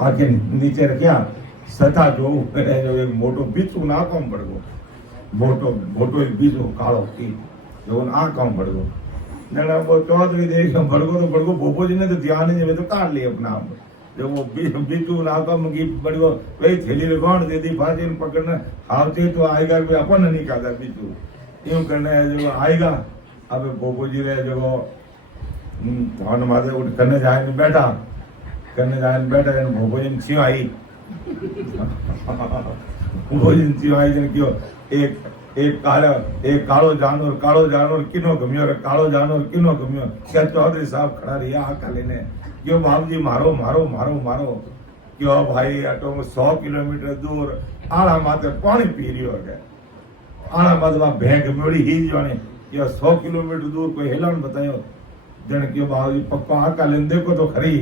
आके नीचे रखिया सता जो एक मोटो बीचू ना कम पड़ गो मोटो एक बीचू कालो की जो ना कम पड़ गो ना वो चौधरी देख बड़गो तो बड़गो भोपो जी ने तो ध्यान नहीं तो काट लिया अपना आप जो वो बीचू ना कम की बड़गो वही थैली लगाउन दे दी फांसी पकड़ना आवते तो आएगा भी अपन नहीं खाता बीचू यूं करना है जो आएगा अब भोपो जी ने जो धान माथे उठ करने जाए बैठा भोपो जी क्यों आई भोजन सिवाय जन क्यों एक कालो जानवर किनो गम्यो रे कालो जानवर किनो गम्यो क्या चौधरी साहब खड़ा रिया आका लेने क्यों बाबू जी मारो मारो मारो मारो क्यों भाई अटो 100 किलोमीटर दूर आला माथे पानी पी रियो है आला माथे वहां भैंस गम्योड़ी ही जोने क्यों 100 किलोमीटर दूर कोई हेलन बतायो जन क्यों बाबू जी पक्का आका लेने देखो तो खरी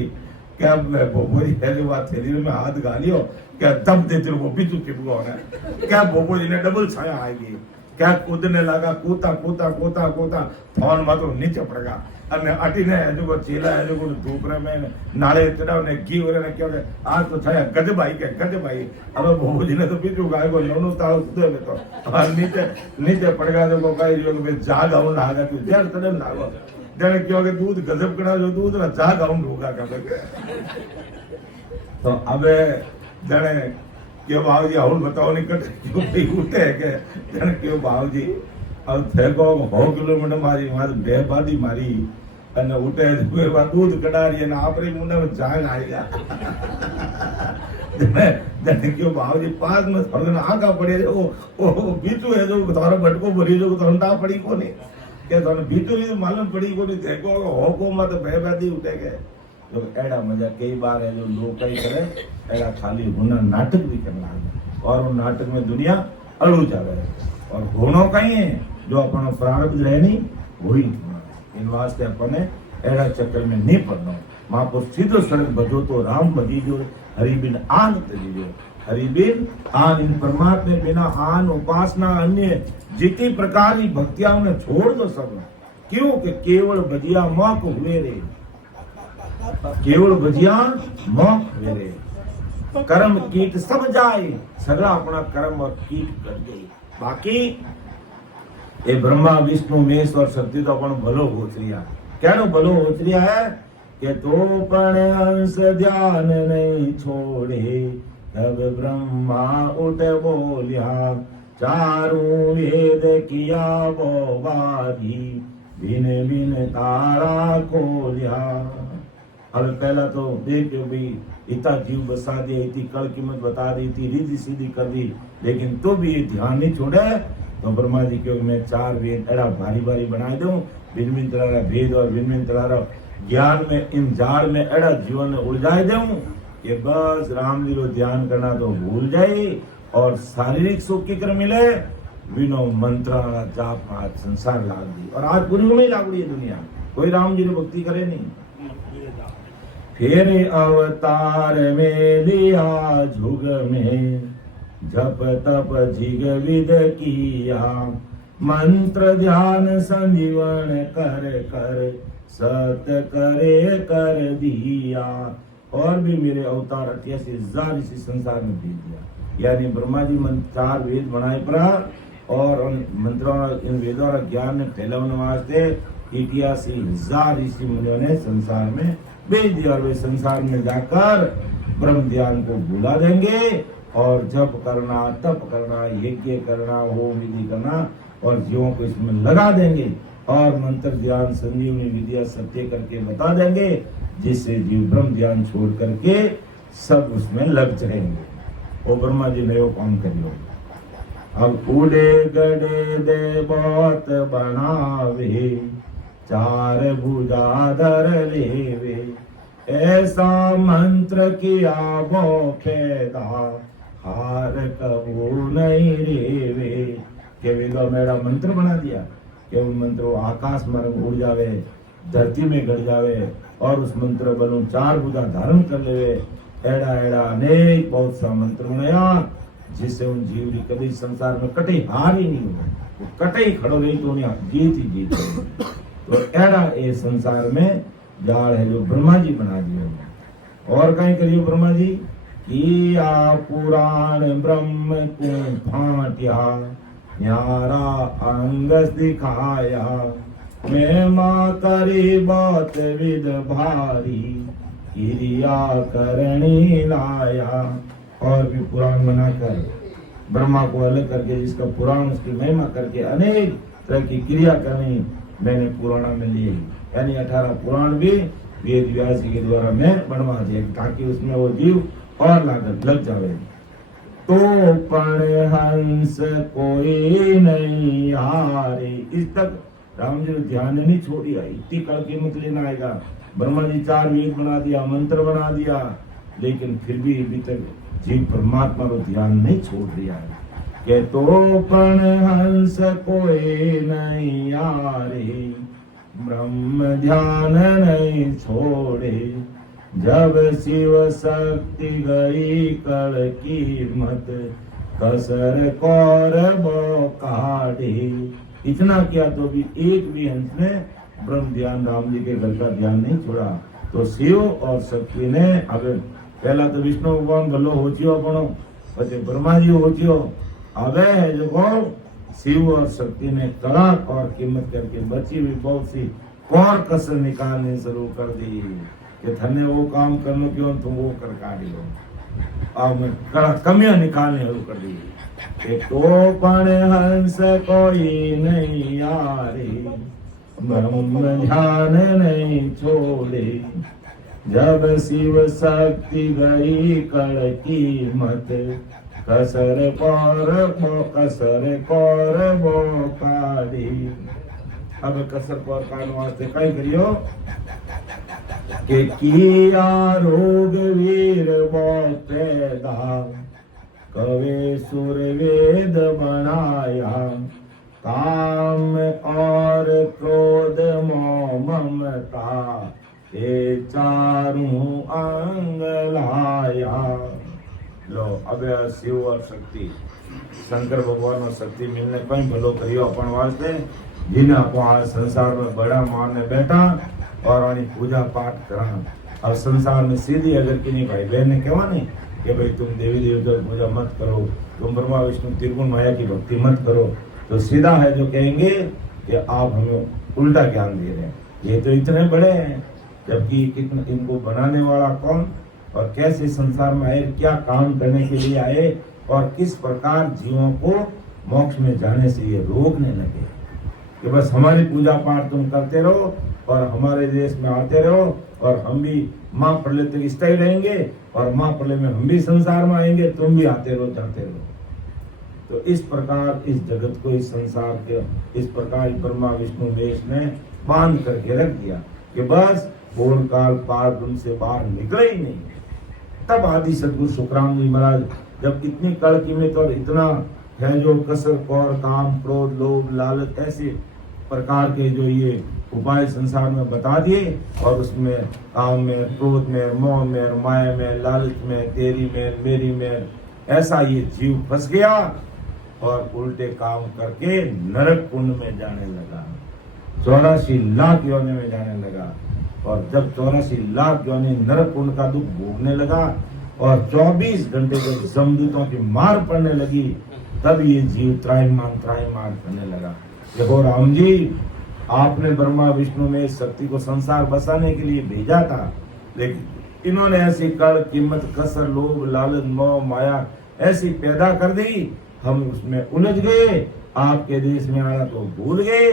क्या भोपो जी है जो बात थैली में हाथ गालियो क्या दब देते वो बीचू चिपको है क्या भोपो जी ने डबल छाया आएगी क्या कूदने लगा कूता कूता कूता कूता फोन में तो नीचे पड़ेगा અને અટીને હજુ ચીલા હજુ ઢોકરા મેં નાળે ચડાવને ઘી વગેરે કહે આ તો થયા ગજબાઈ કે ગજબાઈ હવે ભોજીને તો બીજું ગાયો નવનું તાળું કૂદે ને તો નીચે નીચે પડગા તો કાઈ જો કે જાગ આવું ના આગળ જ્યાં તને ના આવો જાણે કહો કે દૂધ ગજબ કરાવજો દૂધ ને જાગ આવું ઢોકા કરે તો હવે જાણે કે બાવજી આવું बताओ नहीं कटे उठे के जाने क्यों बावजी अब थे को 100 किलोमीटर मारी वहां बे बादी मारी અને ઉઠે કોઈ વાર દૂધ કડારી અને આપણી મુંડા में जाग आएगा जाने क्यों बावजी पास में फड़ना आगा पड़े ओ बीचू है जो थारा बटको भरी जो तो हंडा पड़ी कोनी के तो बीचू ही मालूम पड़ी कोनी देखो होको मत बेबादी उठे गए तो एड़ा मजा कई बार है जो लोग कई करे एड़ा खाली हुनर नाटक भी करना और वो नाटक में दुनिया अड़ू जावे और होनो कहीं है जो अपन प्रारब्ध रहे नहीं वही इन वास्ते अपने एड़ा चक्कर में नहीं पड़ना महापुर सीधो सड़क भजो तो राम भजी जो हरिबिन आन तजीजो हरिबिन आन इन परमात्मा बिना आन उपासना अन्य जितनी प्रकार की भक्तियां ने छोड़ दो सब क्यों कि केवल भजिया मौक हुए रे केवल भजिया मौक हुए रे कर्म कीट सब जाए सगला अपना कर्म और कीट कर गई बाकी ये ब्रह्मा विष्णु महेश और शक्ति तो अपन भलो होचरिया क्या भलो होचरिया है कि तो पण अंश ध्यान नहीं छोड़े तब ब्रह्मा उठ बोलिया, चारों वेद किया वो वारी, बिन बिन तारा खोलिया। अब पहला तो देखो भाई, इतना जीव बसा दिया, इतनी कड़ कीमत बता दी थी, रिद्धि सीधी कर दी, लेकिन तो भी ये ध्यान नहीं छोड़े। तो ब्रह्मा जी क्यों मैं 4 वेद एड़ा भारी भारी बना दूं, भिन्न भिन्न तरह का भेद और भिन्न भिन्न तरह का ज्ञान में इन जाड़ में एड़ा जीवन में उलझाए दूं कि बस राम जी को ध्यान करना तो भूल जाए और शारीरिक सुख की कर मिले। विनो मंत्र जाप आज संसार लाग दी और आज पूरी में लाग रही है दुनिया, कोई राम जी को भक्ति करे नहीं। फिर अवतार में लिया जुग में, जप तप जिग विद किया, मंत्र ध्यान संजीवन कर कर, सत्य करे कर दिया। और भी मेरे अवतार 88,000 इसी संसार में भेज दिया। यानी ब्रह्मा जी 4 वेद बनाए पड़ा और उन मंत्रों इन वेदों का ज्ञान फैलाने वास्ते 88,000 ऋषि मुनियों ने संसार में भेज दिया। और वे संसार में जाकर ब्रह्म ध्यान को भुला देंगे और जप करना, तप करना, यज्ञ करना, होम विधि करना और जीवों को इसमें लगा देंगे और मंत्र ध्यान संजीवनी विद्या सत्य करके बता देंगे, जिससे जीव ब्रह्म ध्यान छोड़ करके सब उसमें लग जाएंगे। वो ब्रह्मा जी ने वो काम करियो। अब उड़े गड़े दे बहुत बनावे, 4 भुजाधर लेवे, ऐसा मंत्र किया वो पैदा, हार कबू नहीं रेवे। के वेदों मेरा मंत्र बना दिया कि उन मंत्रों आकाश में उड़ जावे, धरती में गड़ जावे और उस मंत्र बलू 4 भुजा धारण कर लेवे। एड़ा एड़ा अनेक बहुत सा मंत्र बनाया, जिससे उन जीव की कभी संसार में कटे हार ही नहीं हुआ, वो कटे ही खड़ो रही तो उन्हें जीत ही जीत। तो एड़ा ये संसार में जाड़ है जो ब्रह्मा जी बना दिया। और कहीं करियो ब्रह्मा जी किया पुराण ब्रह्म को फाटिया, न्यारा अंग दिखाया, मैं माँ करी बात विद भारी, क्रिया करनी लाया। और भी पुराण बनाकर ब्रह्मा को अलग करके जिसका पुराण उसकी महिमा करके अनेक तरह की क्रिया करनी मैंने पुराण में ली। यानी 18 पुराण भी वेद व्यास के द्वारा मैं बनवा दिया ताकि उसमें वो जीव और लागत लग जावे। तो पण हंस कोई नहीं हारे, इस तक राम जी ध्यान नहीं छोड़ी आई, इतनी कड़ कीमत लेना आएगा। ब्रह्मा जी 4 वेद बना दिया, मंत्र बना दिया, लेकिन फिर भी अभी तक जीव परमात्मा को ध्यान नहीं छोड़ दिया है। के तो पण हंस कोई नहीं यारे, ब्रह्म ध्यान नहीं छोड़े, जब शिव शक्ति गई कड़ कीमत, कसर कौर बो काढ़े। इतना किया तो भी एक भी हंस ने ब्रह्म ध्यान राम जी के घर का ध्यान नहीं छोड़ा। तो शिव और शक्ति ने अब पहला तो विष्णु भगवान भलो होचियो अपनो, पछे ब्रह्मा जी होचियो, अब है जो कौन शिव और शक्ति ने कड़ाक और कीमत करके बची हुई बहुत सी और कसर निकालने शुरू कर दी कि थने वो काम करने क्यों तुम वो कर काढ़ी लो। अब कमियां निकालने शुरू कर दी कि तो पण हंस कोई नहीं यारे, ब्रह्म ध्यान नहीं छोड़े, जब शिव शक्ति गई कड़ कीमत, कसर कौर बो काढ़ी। अब कसर कौर काढ़ वास्ते कई करियो के किया रोग वीर बो पैदा, कवे सुर वेद बनाया, काम और क्रोध मोह ममता, ये 4 अंग लाया। लो अब शिव और शक्ति शंकर भगवान और शक्ति मिलने कहीं भलो करियो अपन वास्ते, जिन्हें अपन संसार में बड़ा मारने बैठा और आनी पूजा पाठ करा। अब संसार में सीधी अगर किन्हीं भाई बहन ने कहा नहीं कि भाई तुम देवी देवता की पूजा मत करो, तुम ब्रह्मा विष्णु त्रिगुण माया की भक्ति मत करो, तो सीधा है जो कहेंगे कि आप हमें उल्टा ज्ञान दे रहे हैं, ये तो इतने बड़े हैं, जबकि इनको बनाने वाला कौन और कैसे संसार में आए, क्या काम करने के लिए आए और किस प्रकार जीवों को मोक्ष में जाने से ये रोकने लगे कि बस हमारी पूजा पाठ तुम करते रहो और हमारे देश में आते रहो और हम भी महाप्रलय तक स्थायी रहेंगे और महाप्रलय में हम भी संसार में आएंगे, तुम भी आते रहो जाते रहो। तो इस प्रकार इस जगत को, इस संसार के इस प्रकार ब्रह्मा विष्णु महेश ने बांध करके रख दिया कि बस पूर्ण काल पार ब्रह्म से बाहर निकले ही नहीं। तब आदि सदगुरु सुखराम जी महाराज जब इतनी कड़ कीमत और इतना है जो कसर कौर काम क्रोध लोभ लालच ऐसे प्रकार के जो ये उपाय संसार में बता दिए और उसमें काम में, क्रोध में, मोह में, माया में, लालच में, तेरी में, मेरी में, ऐसा ये जीव फंस गया और उल्टे काम करके नरक कुंड में जाने लगा, 84 लाख योनि में जाने लगा। और जब 84 लाख योनि नरक कुंड का दुख भोगने लगा और 24 घंटे तक जमदूतों की मार पड़ने लगी, तब ये जीव त्राहिमाम करने लगा। देखो राम जी, आपने ब्रह्मा विष्णु में शक्ति को संसार बसाने के लिए भेजा था, लेकिन इन्होंने ऐसी कड़ कीमत कसर लोभ लालच मोह माया ऐसी पैदा कर दी, हम उसमें उलझ गए, आपके देश में आना तो भूल गए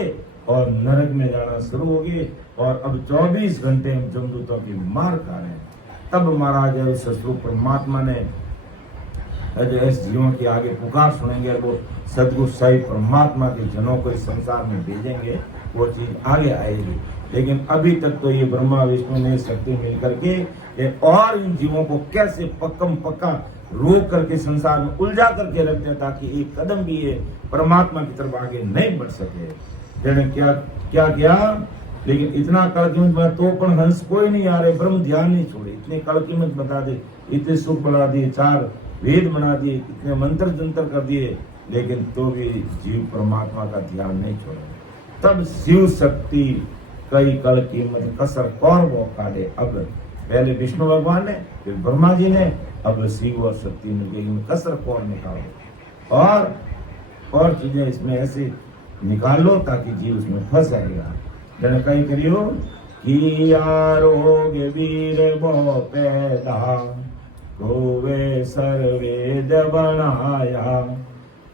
और नरक में जाना शुरू हो गए और अब 24 घंटे हम जमदूतों की मार खा रहे हैं। तब महाराज ससुर परमात्मा ने ऐसे जीवों की आगे पुकार सुनेंगे, वो सदगुरु साई परमात्मा के जनों को इस संसार में भेजेंगे, वो चीज आगे आएगी। लेकिन अभी तक तो ये ब्रह्मा विष्णु ने शक्ति मिल करके और इन जीवों को कैसे पक्का रोक करके संसार में उलझा करके रख दिया ताकि एक कदम भी ये परमात्मा की तरफ आगे नहीं बढ़ सके। मैंने क्या किया, लेकिन इतना कड़कीमत तो पण हंस कोई नहीं आ रहे, ब्रह्म ध्यान नहीं छोड़े, इतने कड़कीमत बता दे, इतने सुख बढ़ा दिए, 4 वेद बना दिए, इतने मंत्र जंतर कर दिए, लेकिन तो भी जीव परमात्मा का ध्यान नहीं छोड़े। तब शिव शक्ति कई कड़ कीमत कसर कौर वो काटे। अब पहले विष्णु भगवान ने, फिर ब्रह्मा जी ने, अब शिव और शक्ति ने कसर कौर निकालो और चीजें इसमें ऐसे निकाल लो ताकि जीव उसमें फंस जाएगा। जन कहीं करियो कि यारोग वीर बो पैदा गोवे सर्वेद बनाया,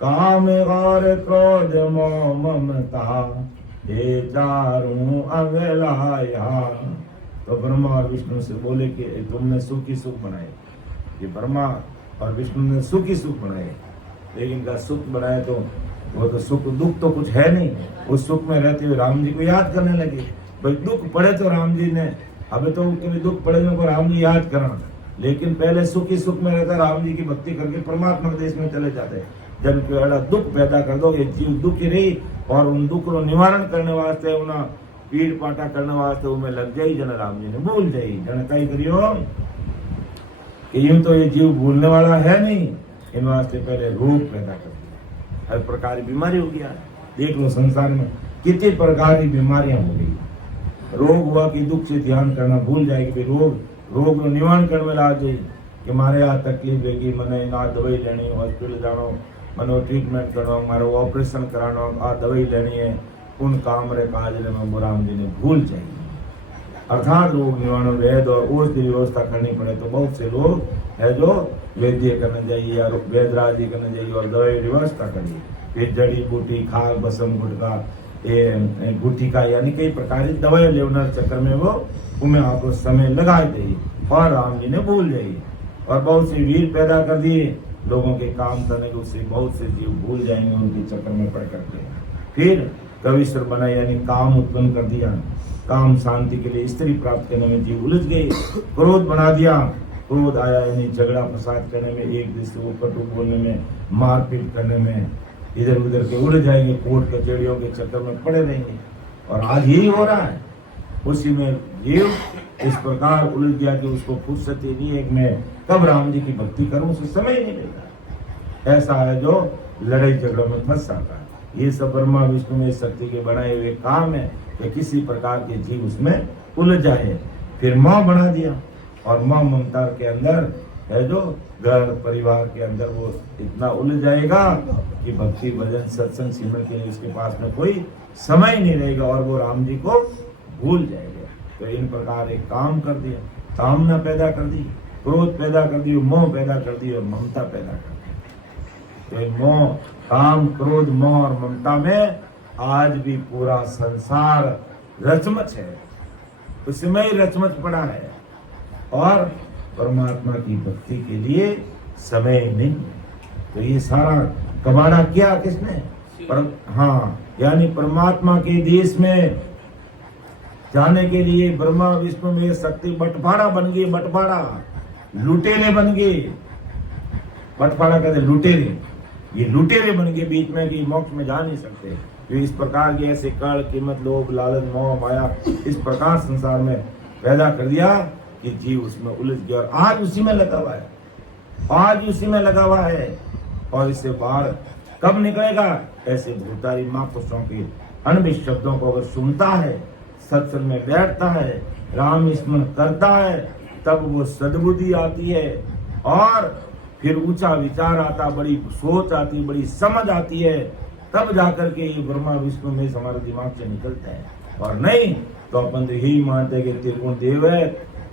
काम और क्रोध मोह ममता ये चारों अंग लाया। तो ब्रह्मा और विष्णु से बोले कि तुमने सुख ही सुख बनाए, ये ब्रह्मा और विष्णु ने सुख ही सुख बनाए, लेकिन का सुख बनाए तो वो तो सुख दुख तो कुछ है नहीं। उस सुख में रहते हुए राम जी को याद करने लगे, भाई दुख पड़े तो राम जी ने, अब तो कभी दुख पड़े को राम जी याद करा, लेकिन पहले सुख ही सुख में रहता, राम जी की भक्ति करके परमात्मा के देश में चले जाते। जब कोई दुख पैदा कर दो, ये जीव दुखी रही और उन दुख को निवारण करने वास्ते उन्हें पीड़ पाटा करने वास्ते उनमें लग जाई, जन राम जी ने भूल जाई। जन कई करियो कि यूं तो ये जीव भूलने वाला है नहीं, इन वास्ते पहले रोग पैदा कर दिया, हर प्रकार की बीमारी हो गया। देख लो संसार में कितनी प्रकार की बीमारियां हो गई। रोग हुआ कि दुख से ध्यान करना भूल जाएगी, रोग निवारण करने ला जाए कि मारे आ तकलीफ रहेगी, मैंने आ दवाई लेनी, हॉस्पिटल जानो, मनो ट्रीटमेंट करो, मारो ऑपरेशन करानो, आ दवाई लेनी है, उन काम रे काज रे में राम जी ने भूल जाएगी। अर्थात रोग निवारण वेद और औषधि व्यवस्था करनी पड़े तो बहुत से लोग है जो वैद्य करने जाइए या वैदराज जी करने जाइए और दवाई व्यवस्था करिए, फिर जड़ी बूटी खाल बसम गुटका गुटिका यानी कई प्रकार की दवाई लेने चक्कर में वो उन्हें आपको समय लगा देगी और राम जी ने भूल जाइए और बहुत से वीर पैदा कर दिए लोगों के काम करने को, उससे बहुत से जीव भूल जाएंगे उनके चक्कर में पड़ करके। फिर कविश्वर बना यानी काम उत्पन्न कर दिया, काम शांति के लिए स्त्री प्राप्त करने में जीव उलझ गए। क्रोध बना दिया, क्रोध आया यानी झगड़ा फसाद करने में, एक दूसरे को कटु बोलने में, मारपीट करने में, इधर उधर के उड़ जाएंगे, कोर्ट कचहरियों के चक्कर में पड़े रहेंगे। और आज यही हो रहा है, उसी में जीव इस प्रकार उलझ गया कि उसको फुर्सत ही नहीं है कि मैं कब राम जी की भक्ति करूं, उसे समय ही नहीं मिलता। ऐसा है जो लड़ाई झगड़ों में फंस जाता है। ये सब ब्रह्मा विष्णु में शक्ति के बनाए हुए काम है कि किसी प्रकार के जीव उसमें उलझ जाए। फिर माँ बना दिया और माँ ममता के अंदर है जो घर परिवार के अंदर वो इतना उलझ जाएगा कि भक्ति भजन सत्संग सिमरन के लिए उसके पास में कोई समय नहीं रहेगा और वो राम जी को भूल जाएगा। तो इन प्रकार एक काम कर दिया, कामना पैदा कर दी, क्रोध पैदा कर दी, मोह पैदा कर दी और ममता पैदा कर दी। तो मोह, काम, क्रोध, मोह और ममता में आज भी पूरा संसार रचमच है, उसमें ही रचमच पड़ा है और परमात्मा की भक्ति के लिए समय नहीं। तो ये सारा कबाड़ा किया किसने? हाँ, यानी परमात्मा के देश में जाने के लिए ब्रह्मा विष्णु में शक्ति बंटवारा बन गई, बंटवारा, लुटेरे बन गए। बंटवारा कहते लुटेरे, ये लुटेरे बन गए बीच में कि मोक्ष में जा नहीं सकते। तो इस प्रकार के ऐसे काल, कीमत, लोभ, लालच, मोह, माया इस प्रकार संसार में पैदा कर दिया कि जीव उसमें उलझ गया और आज उसी में लगा हुआ है, आज उसी में लगा हुआ है। और इससे बाहर कब निकलेगा? ऐसे भूतारी महापुरुषों के अनभित शब्दों को अगर सुनता है, सत्संग में बैठता है, राम स्मरण करता है, तब वो सद्बुद्धि आती है और फिर ऊंचा विचार आता, बड़ी सोच आती, बड़ी समझ आती है, तब जाकर के ये ब्रह्मा विष्णु में हमारे दिमाग से निकलता है। और नहीं तो अपन तो यही मानते हैं कि त्रिगुण देव है,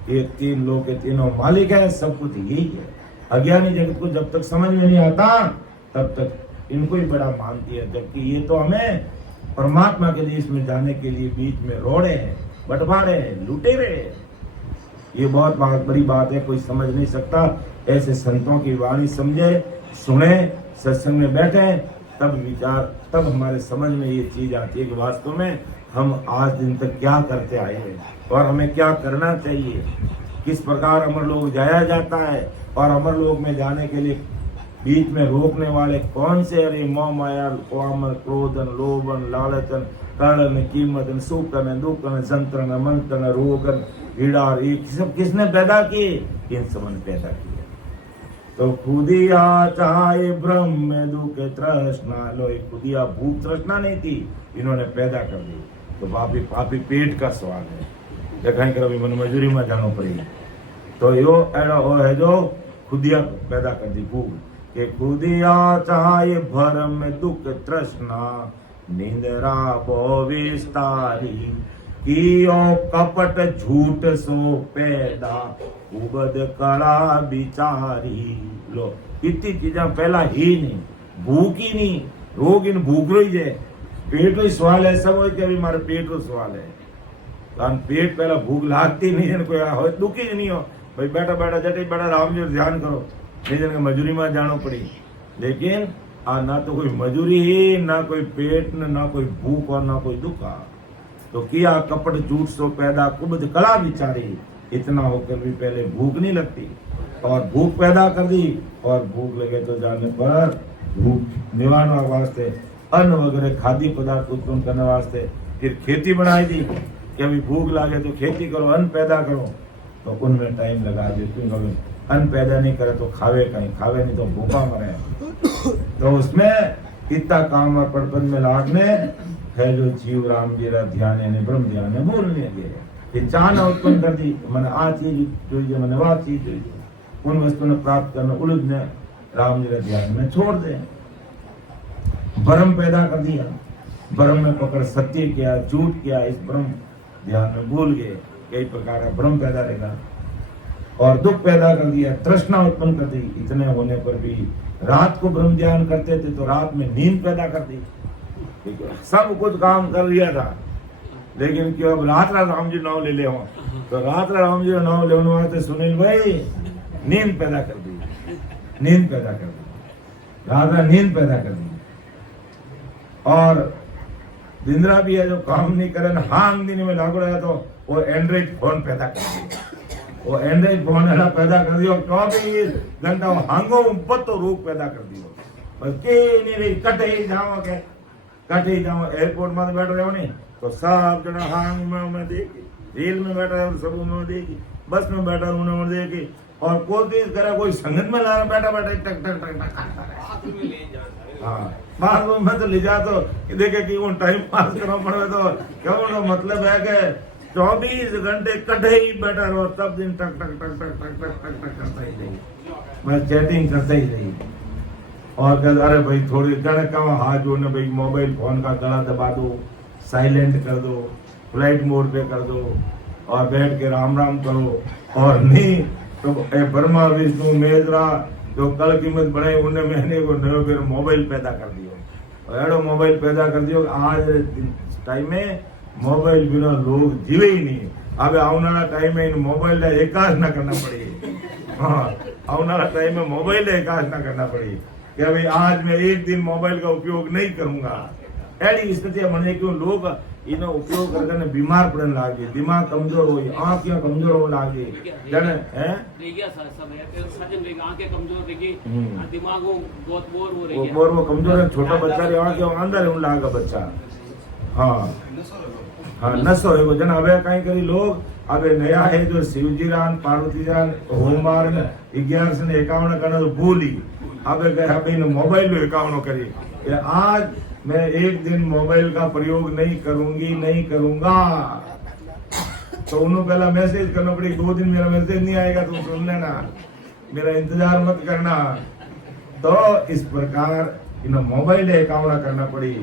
ये तीन लोग के तीनों मालिक है, सब कुछ यही है। अज्ञानी जगत को जब तक समझ में नहीं आता तब तक इनको ही बड़ा मानती है, जबकि ये तो हमें परमात्मा के देश में जाने के लिए बीच में रोड़े हैं, बंटवारे हैं, लुटेरे हैं। ये बहुत बड़ी बात है, कोई समझ नहीं सकता। ऐसे संतों की वाणी समझे, सुने, सत्संग में बैठे, तब विचार, तब हमारे समझ में ये चीज आती है कि वास्तव में हम आज दिन तक क्या करते आए हैं और हमें क्या करना चाहिए, किस प्रकार अमर लोग जाया जाता है और अमर लोग में जाने के लिए बीच में रोकने वाले कौन से? अरे मोह, माया, काम, क्रोधन, लोभन, लालचन, कर्ण, कीमतन, सुखन, दुखन, संतरन, मंत्रन, रोगन, पीड़ा, ये सब किसने पैदा किए? इन सब ने पैदा किए। तो खुदिया चाहे ब्रह्म दुख तृष्णा, लो खुदिया भूख तृष्णा नहीं थी, इन्होंने पैदा कर दी। तो पापी पेट का सवाल है, देखें कर अभी मन मजूरी में जाना पड़ेगा। तो यो एड़ा वो है जो खुदिया पैदा कर दी भूख, के खुदिया चाहे भरम दुख तृष्णा, निंदरा बो विस्तारी, कियो कपट झूठ सो पैदा, उबद कड़ा बिचारी। लो इतनी चीजा पहला ही नहीं, भूख ही नहीं, रोग इन भूख रही है, पेट ही सवाल है, सब हो कि अभी हमारे पेट को सवाल है। कारण पेट पहला भूख लागती नहीं है, कोई दुखी नहीं हो भाई, बैठा बैठा जटे बैठा राम जी ध्यान करो, नहीं जन मजूरी में जानो पड़ी। लेकिन ना तो कोई मजूरी ही, ना कोई पेट, ना कोई भूख और ना कोई दुख। तो किया कपट झूठ सो पैदा, कुबद कला बिचारी। इतना होकर भी पहले भूख नहीं लगती और भूख पैदा कर दी, और भूख लगे तो जाने पर भूख निवारण वास्ते अन्न वगैरह खाद्य पदार्थ उत्पन्न करने वास्ते फिर खेती बनाई दी कि अभी भूख लगे तो खेती करो, अन्न पैदा करो। तो उनमें टाइम लगा दे, क्योंकि अन्न पैदा नहीं करे तो खावे कहीं, खावे नहीं तो भूखा मरे। तो उसमें इतना काम और पड़पन में लागने है जो जीव राम जी रा ध्यान यानी ब्रह्म ध्यान है बोलने लगे, कि चाहना उत्पन्न कर दी, मैंने आ चीज जो मैंने वह चीज जो उन वस्तु ने प्राप्त करना उलझने राम जी रा ध्यान में छोड़ दे। भ्रम पैदा कर दिया, भ्रम में पकड़ सत्य किया, झूठ किया, इस ब्रह्म ध्यान में भूल गए, कई प्रकार का भ्रम पैदा रहेगा और दुख पैदा कर दिया, तृष्णा उत्पन्न कर दी। इतने होने पर भी रात को ब्रह्म ध्यान करते थे तो रात में नींद पैदा कर दी। सब कुछ काम कर लिया था, लेकिन क्यों अब रात राम जी नाव ले ले हो, तो रात राम जी नाव लेने वास्ते सुनील भाई नींद पैदा कर दी, नींद पैदा कर दी, रात नींद पैदा कर दी। और दिंद्रा भी है जो काम नहीं करे, हांग दिन में लागू रहा तो वो एंड्रॉइड फोन पैदा कर दिया, वो एंड्रॉइड फोन ऐसा पैदा कर दिया, 24 घंटा हांगो तो रोग पैदा कर दियो। बस के नहीं रही, कटे ही जाओ के, कटे ही जाओ, एयरपोर्ट में बैठ रहे हो नहीं तो सब जना हांग में देखी, रेल में बैठा है सब उन्होंने देखी, बस में बैठा उन्होंने देखी, और कोशिश करे कोई संगत में ला बैठा बैठा टक टक टक टक। हाँ बाथरूम में तो ले जा तो देखे कि वो टाइम पास करना पड़े, तो क्या उनका मतलब है कि 24 घंटे कटे ही बैठा रहो, तब दिन टक टक टक टक टक टक टक टक करता ही रही, मैं चैटिंग करता ही रही। और कहते अरे भाई थोड़ी जड़ का हाथ जोड़ने, भाई मोबाइल फोन का गला दबा दो, साइलेंट कर दो, फ्लाइट मोड पे कर दो और बैठ के राम राम करो। और नहीं तो ए ब्रह्मा विष्णु मेजरा जो कल कीमत बनाई उन्हें मैंने को नयो फिर मोबाइल पैदा कर दियो और एडो मोबाइल पैदा कर दियो आज टाइम में मोबाइल बिना लोग जीवे ही नहीं। अब आने वाला टाइम में इन मोबाइल का एकाश ना करना पड़े। हाँ आने वाला टाइम में मोबाइल का एकाश ना करना पड़े कि भाई आज मैं एक दिन मोबाइल का उपयोग नहीं करूंगा। ऐसी स्थिति बने क्यों लोग इन्हें उपयोग करके बीमार पड़ने लागे, दिमाग कमजोर हो, आंखें कमजोर हो लागे, जन है आंखें कमजोर रहेगी, दिमाग बहुत बोर हो रही है, वो कमजोर है। छोटा बच्चा रे आंखें अंदर होने लागा बच्चा। हाँ हाँ नसो है जन अब कहीं करी लोग अब नया है जो शिवजी रान पार्वती रान होमवार 1151 करना तो भूली अब गए मोबाइल में 51 करी। आज मैं एक दिन मोबाइल का प्रयोग नहीं करूंगी, नहीं करूंगा। तो उन्होंने पहला मैसेज करना पड़ी, 2 दिन मेरा मैसेज नहीं आएगा तुम सुन लेना, मेरा इंतजार मत करना। तो इस प्रकार इन मोबाइल एकाउंट करना पड़ी,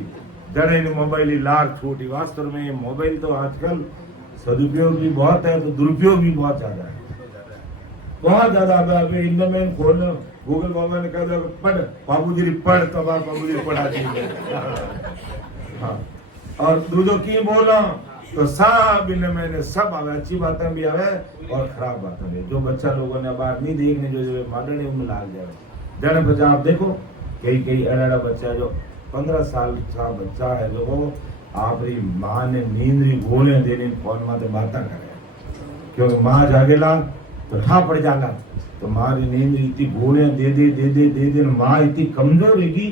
जड़े इन मोबाइल लार छूटी। वास्तव में मोबाइल तो आजकल सदुपयोग भी बहुत है तो दुरुपयोग भी बहुत ज्यादा है, बहुत ज्यादा। अब इनमें खोल गूगल बाबा ने कहा पढ़ बाबूजी पढ़ तो बाबूजी पढ़ा दी। हाँ और दूजो की बोला तो सब इनमें मैंने सब आवे, अच्छी बातें भी आवे और खराब बातें भी। जो बच्चा लोगों ने बाहर नहीं देखने जो मारने उनमें लाग जाए जाने बच्चा। आप देखो कई अड़ा बच्चा जो 15 साल का बच्चा है जो वो आपरी माँ ने नींद गोले देने फोन में बातें करे, क्योंकि माँ जागेला तो ठा पड़ जाला तो मारी नींद इतनी गोलियां दे दे माँ इतनी कमजोर रहेगी।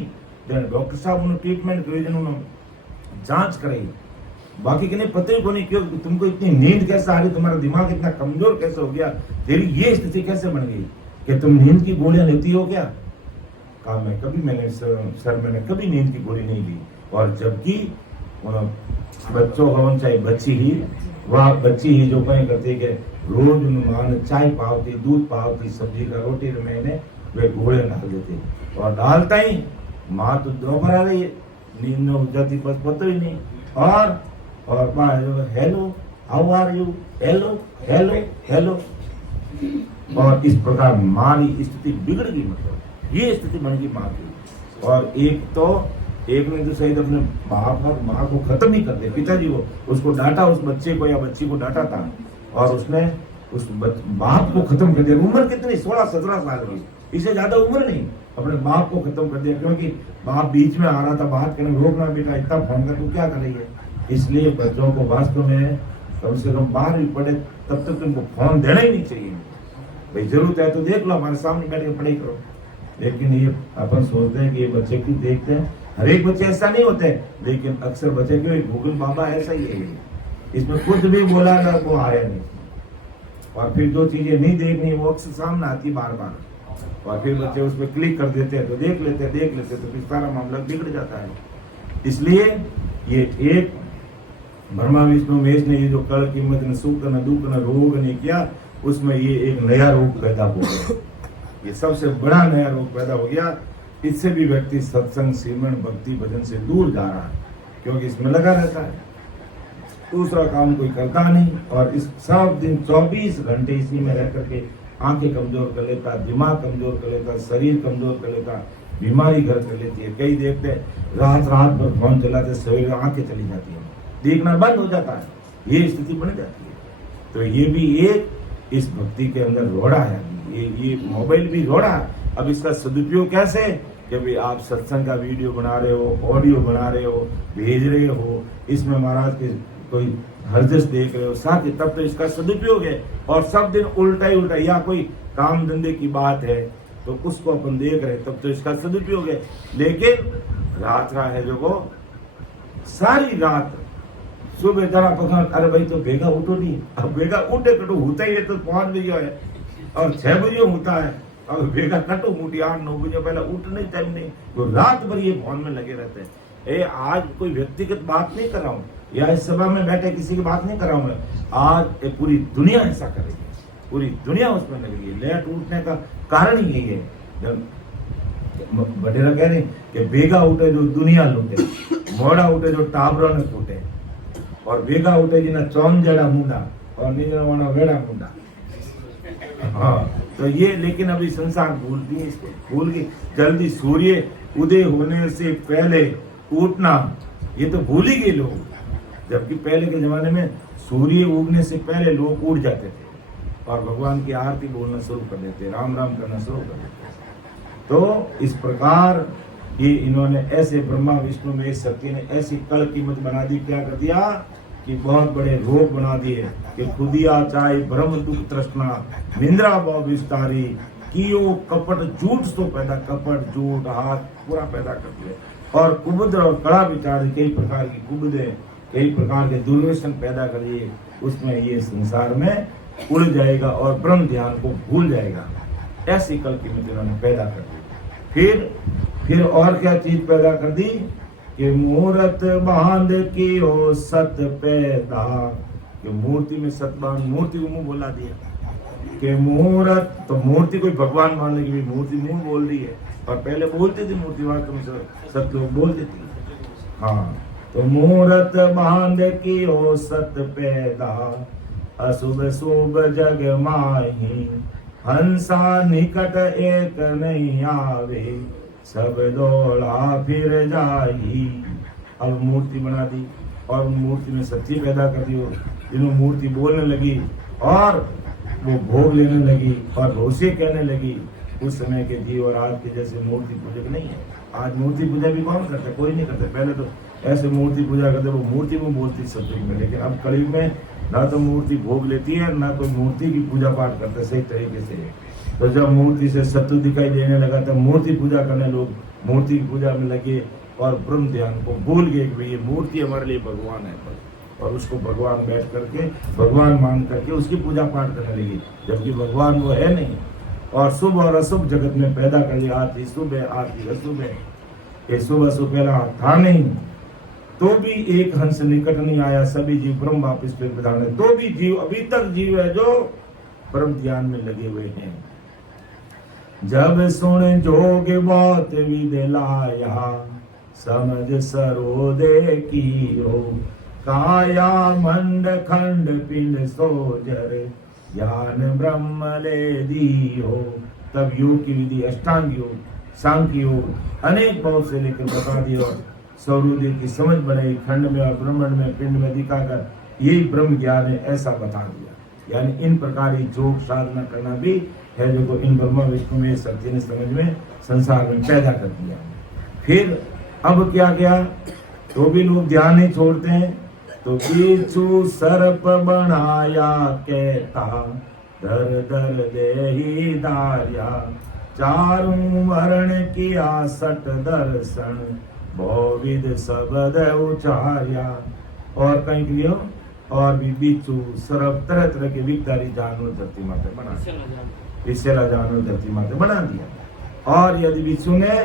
डॉक्टर साहब उन्होंने ट्रीटमेंट करे, उन्होंने जांच कराई, बाकी के नहीं पता ही को नहीं क्यों तुमको इतनी नींद कैसे आ रही, तुम्हारा दिमाग इतना कमजोर कैसे हो गया, तेरी ये स्थिति कैसे बन गई कि तुम नींद की गोलियां लेती हो क्या? कहा मैं कभी मैंने कभी नींद की गोली नहीं ली। और जबकि बच्चों का चाहे बच्ची ही वह बच्ची ही जो कहीं करती है रोज मान चाय पावती, दूध पावती, सब्जी का रोटी मैंने वे घोड़े डाल देते और डालता ही माँ तो दोपहर आ रही है, नींद में उठ जाती बस पता ही नहीं। और hello how are you, hello hello hello. और इस प्रकार माँ की स्थिति बिगड़ गई, मतलब ये स्थिति बन गई माँ की। और एक ने तो सही अपने माँ को खत्म ही कर दिया, पिताजी को उसको डांटा, उस बच्चे को या बच्ची को डांटा था और उसने उस बाप को खत्म कर दिया। उम्र कितनी 16-17 साल की, इससे ज्यादा उम्र नहीं, अपने बाप को खत्म कर दिया क्योंकि बाप बीच में आ रहा था बात करने, रोकना बेटा इतना फोन कर तू क्या कर रही है। इसलिए बच्चों को वास्तव में कम से कम बाहर भी पढ़े तब तक तुमको फोन देना ही नहीं चाहिए। भाई जरूरत है तो देख लो, हमारे सामने बैठ के पढ़ाई करो। लेकिन ये अपन सोचते हैं कि ये बच्चे क्यों देखते हैं, हर एक बच्चे ऐसा नहीं होते, लेकिन अक्सर बच्चे क्यों गूगल बाबा ऐसा ही है, इसमें कुछ भी बोला ना वो आया नहीं। और फिर जो चीजें नहीं देखनी वो अक्सर सामने आती बार बार, और फिर बच्चे उस पर क्लिक कर देते हैं तो देख लेते तो फिर सारा मामला बिगड़ जाता है। इसलिए ये एक ब्रह्मा विष्णु महेश ने ये जो कल कीमत न सुख न दुख न रोग ने किया, उसमें ये एक नया रोग पैदा हो गया, ये सबसे बड़ा नया रोग पैदा हो गया। इससे भी व्यक्ति सत्संग सिमरन भक्ति भजन से दूर जा रहा है क्योंकि इसमें लगा रहता है, दूसरा काम कोई करता नहीं। और इस सब दिन 24 घंटे इसी में रह करके आंखें कमजोर कर लेता, दिमाग कमजोर कर लेता, शरीर कमजोर कर लेता, बीमारी घर कर लेती है। कई देखते रात भर फोन चलाते, सवेरे आंखें चली जाती है, देखना बंद हो जाता है, ये स्थिति बन जाती है। तो ये भी एक इस भक्ति के अंदर रोड़ा है, ये मोबाइल भी रोड़ा। अब इसका सदुपयोग कैसे कि भाई आप सत्संग का वीडियो बना रहे हो, ऑडियो बना रहे हो, भेज रहे हो, इसमें महाराज के कोई हरदस देख रहे हो साथ ही, तब तो इसका सदुपयोग है। और सब दिन उल्टा ही या कोई काम धंधे की बात है तो उसको अपन देख रहे तब तो इसका सदुपयोग है। लेकिन रात है जो वो सारी रात सुबह जरा पकड़, अरे भाई तो बेगा उठो नहीं, अब बेगा उठे कटो होता ही है तो 5 बजे है और 6 बजे होता है, अब बेगा कटो मुठी 8-9 बजे पहले उठने टाइम नहीं, तो रात भर ये फोन में लगे रहते हैं। आज कोई व्यक्तिगत बात नहीं कर रहा हूँ या इस सभा में बैठे किसी की बात नहीं कर रहा हूँ मैं, आज पूरी दुनिया ऐसा करेगी, पूरी दुनिया उसमें लगेगी। लेट उठने का कारण ही यही है, बटेरा कह रहे कि बेगा उठे जो दुनिया लूटे, मोड़ा उठे जो टाबरों ने फूटे, और बेगा उठे जिना चौन जड़ा मुंडा और निजना वाला वेड़ा मुंडा। हाँ, तो ये लेकिन अभी संसार भूलती है इसको, भूल गई। जल्दी सूर्य उदय होने से पहले उठना, ये तो भूल ही गए लोग। जबकि पहले के जमाने में सूर्य उगने से पहले लोग उठ जाते थे और भगवान की आरती बोलना शुरू कर देते, राम राम करना शुरू कर देते। तो इस प्रकार ये इन्होंने ऐसे ब्रह्मा विष्णु में सत्य ने ऐसी कल कीमत बना दी, क्या कर दिया कि बहुत बड़े रोग बना दिए कि खुदिया चाहे ब्रह्म दुख तृष्णा निंद्रा भाव विस्तारी कियो कपट झूठ तो पैदा, कपट झूठ हाथ पूरा पैदा कर दिया और कुबुद और कड़ा विचार, कई प्रकार की कुबुदे, कई प्रकार के दुर्व्यसन पैदा कर दिए। उसमें ये संसार में उड़ जाएगा और ब्रह्म ध्यान को भूल जाएगा। ऐसी कल कीमत इन्होंने पैदा कर दी। फिर और क्या चीज पैदा कर दी कि मूर्त बांध की हो सत पैदा, कि मूर्ति में सत बांध, मूर्ति को मुंह बोला दिया कि मूर्त, तो मूर्ति कोई भगवान मान लेगी, भी मूर्ति मुंह बोल रही है और पहले बोलती थी मूर्ति, वास्तव में सत लोग बोलते थे। हाँ, तो मूर्त बांध की हो सत पैदा, अशुभ शुभ जग माही, हंसा निकट एक नहीं आवे, सब दौड़ा फिर जाई। अब मूर्ति बना दी और मूर्ति में सच्ची पैदा कर दी, जिन्होंने मूर्ति बोलने लगी और वो भोग लेने लगी और भोसे कहने लगी। उस समय के जीव और आज के जैसे मूर्ति पूजक नहीं है। आज मूर्ति पूजा भी कौन करता है? कोई नहीं करता। पहले तो ऐसे मूर्ति पूजा करते, वो मूर्ति को बोलती सत्युग में, लेकिन अब कलयुग में ना तो मूर्ति भोग लेती है ना तो मूर्ति की पूजा पाठ करते सही तरीके से। तो जब मूर्ति से सत्य दिखाई देने लगा तब मूर्ति पूजा करने लोग मूर्ति की पूजा में लगे और ब्रह्म ध्यान को भूल गए कि ये मूर्ति हमारे लिए भगवान है, और उसको भगवान बैठ करके भगवान मान करके उसकी पूजा पाठ करने लगी, जबकि भगवान वो है नहीं। और शुभ और अशुभ जगत में पैदा कर दिया, आज शुभ है आज अशुभ है, ये शुभ अशुभ पहला था नहीं। तो भी एक हंस निकट नहीं आया, सभी जीव ब्रह्म वापिस पे विधान है। तो भी जीव अभी तक जीव है जो ब्रह्म ध्यान में लगे हुए हैं। जब सुन जोग बहुत विद लाया, समझ सरोदे की हो, काया मंड खंड पिंड सोजर, ज्ञान ब्रह्म ले दी हो। तब योग की विधि अष्टांग योग, सांख्य योग अनेक बहुत से लेकर बता दिया। सौरोदय की समझ बनाई, खंड में और ब्रह्मांड में पिंड में दिखाकर यही ब्रह्म ज्ञान है ऐसा बता दिया। यानी इन प्रकार की योग साधना करना भी है जो इन ब्रह्मा विष्णु में सत्य ने समझ में संसार में पैदा कर दिया। फिर अब क्या किया, तो भी लोग ध्यान नहीं छोड़ते हैं। तो बिच्छू सर्प बनाया कहता, दर दर देही दार्या, चारों वर्ण किया सट दर्शन, बहुविध शब्द उचार्या। और कहीं के लिए और भी बिच्छू सर्प तरह तरह के विकारी जानवर धरती माता बना दिया, विषैला जानवर धरती माता बना दिया। और यदि बिच्छू ने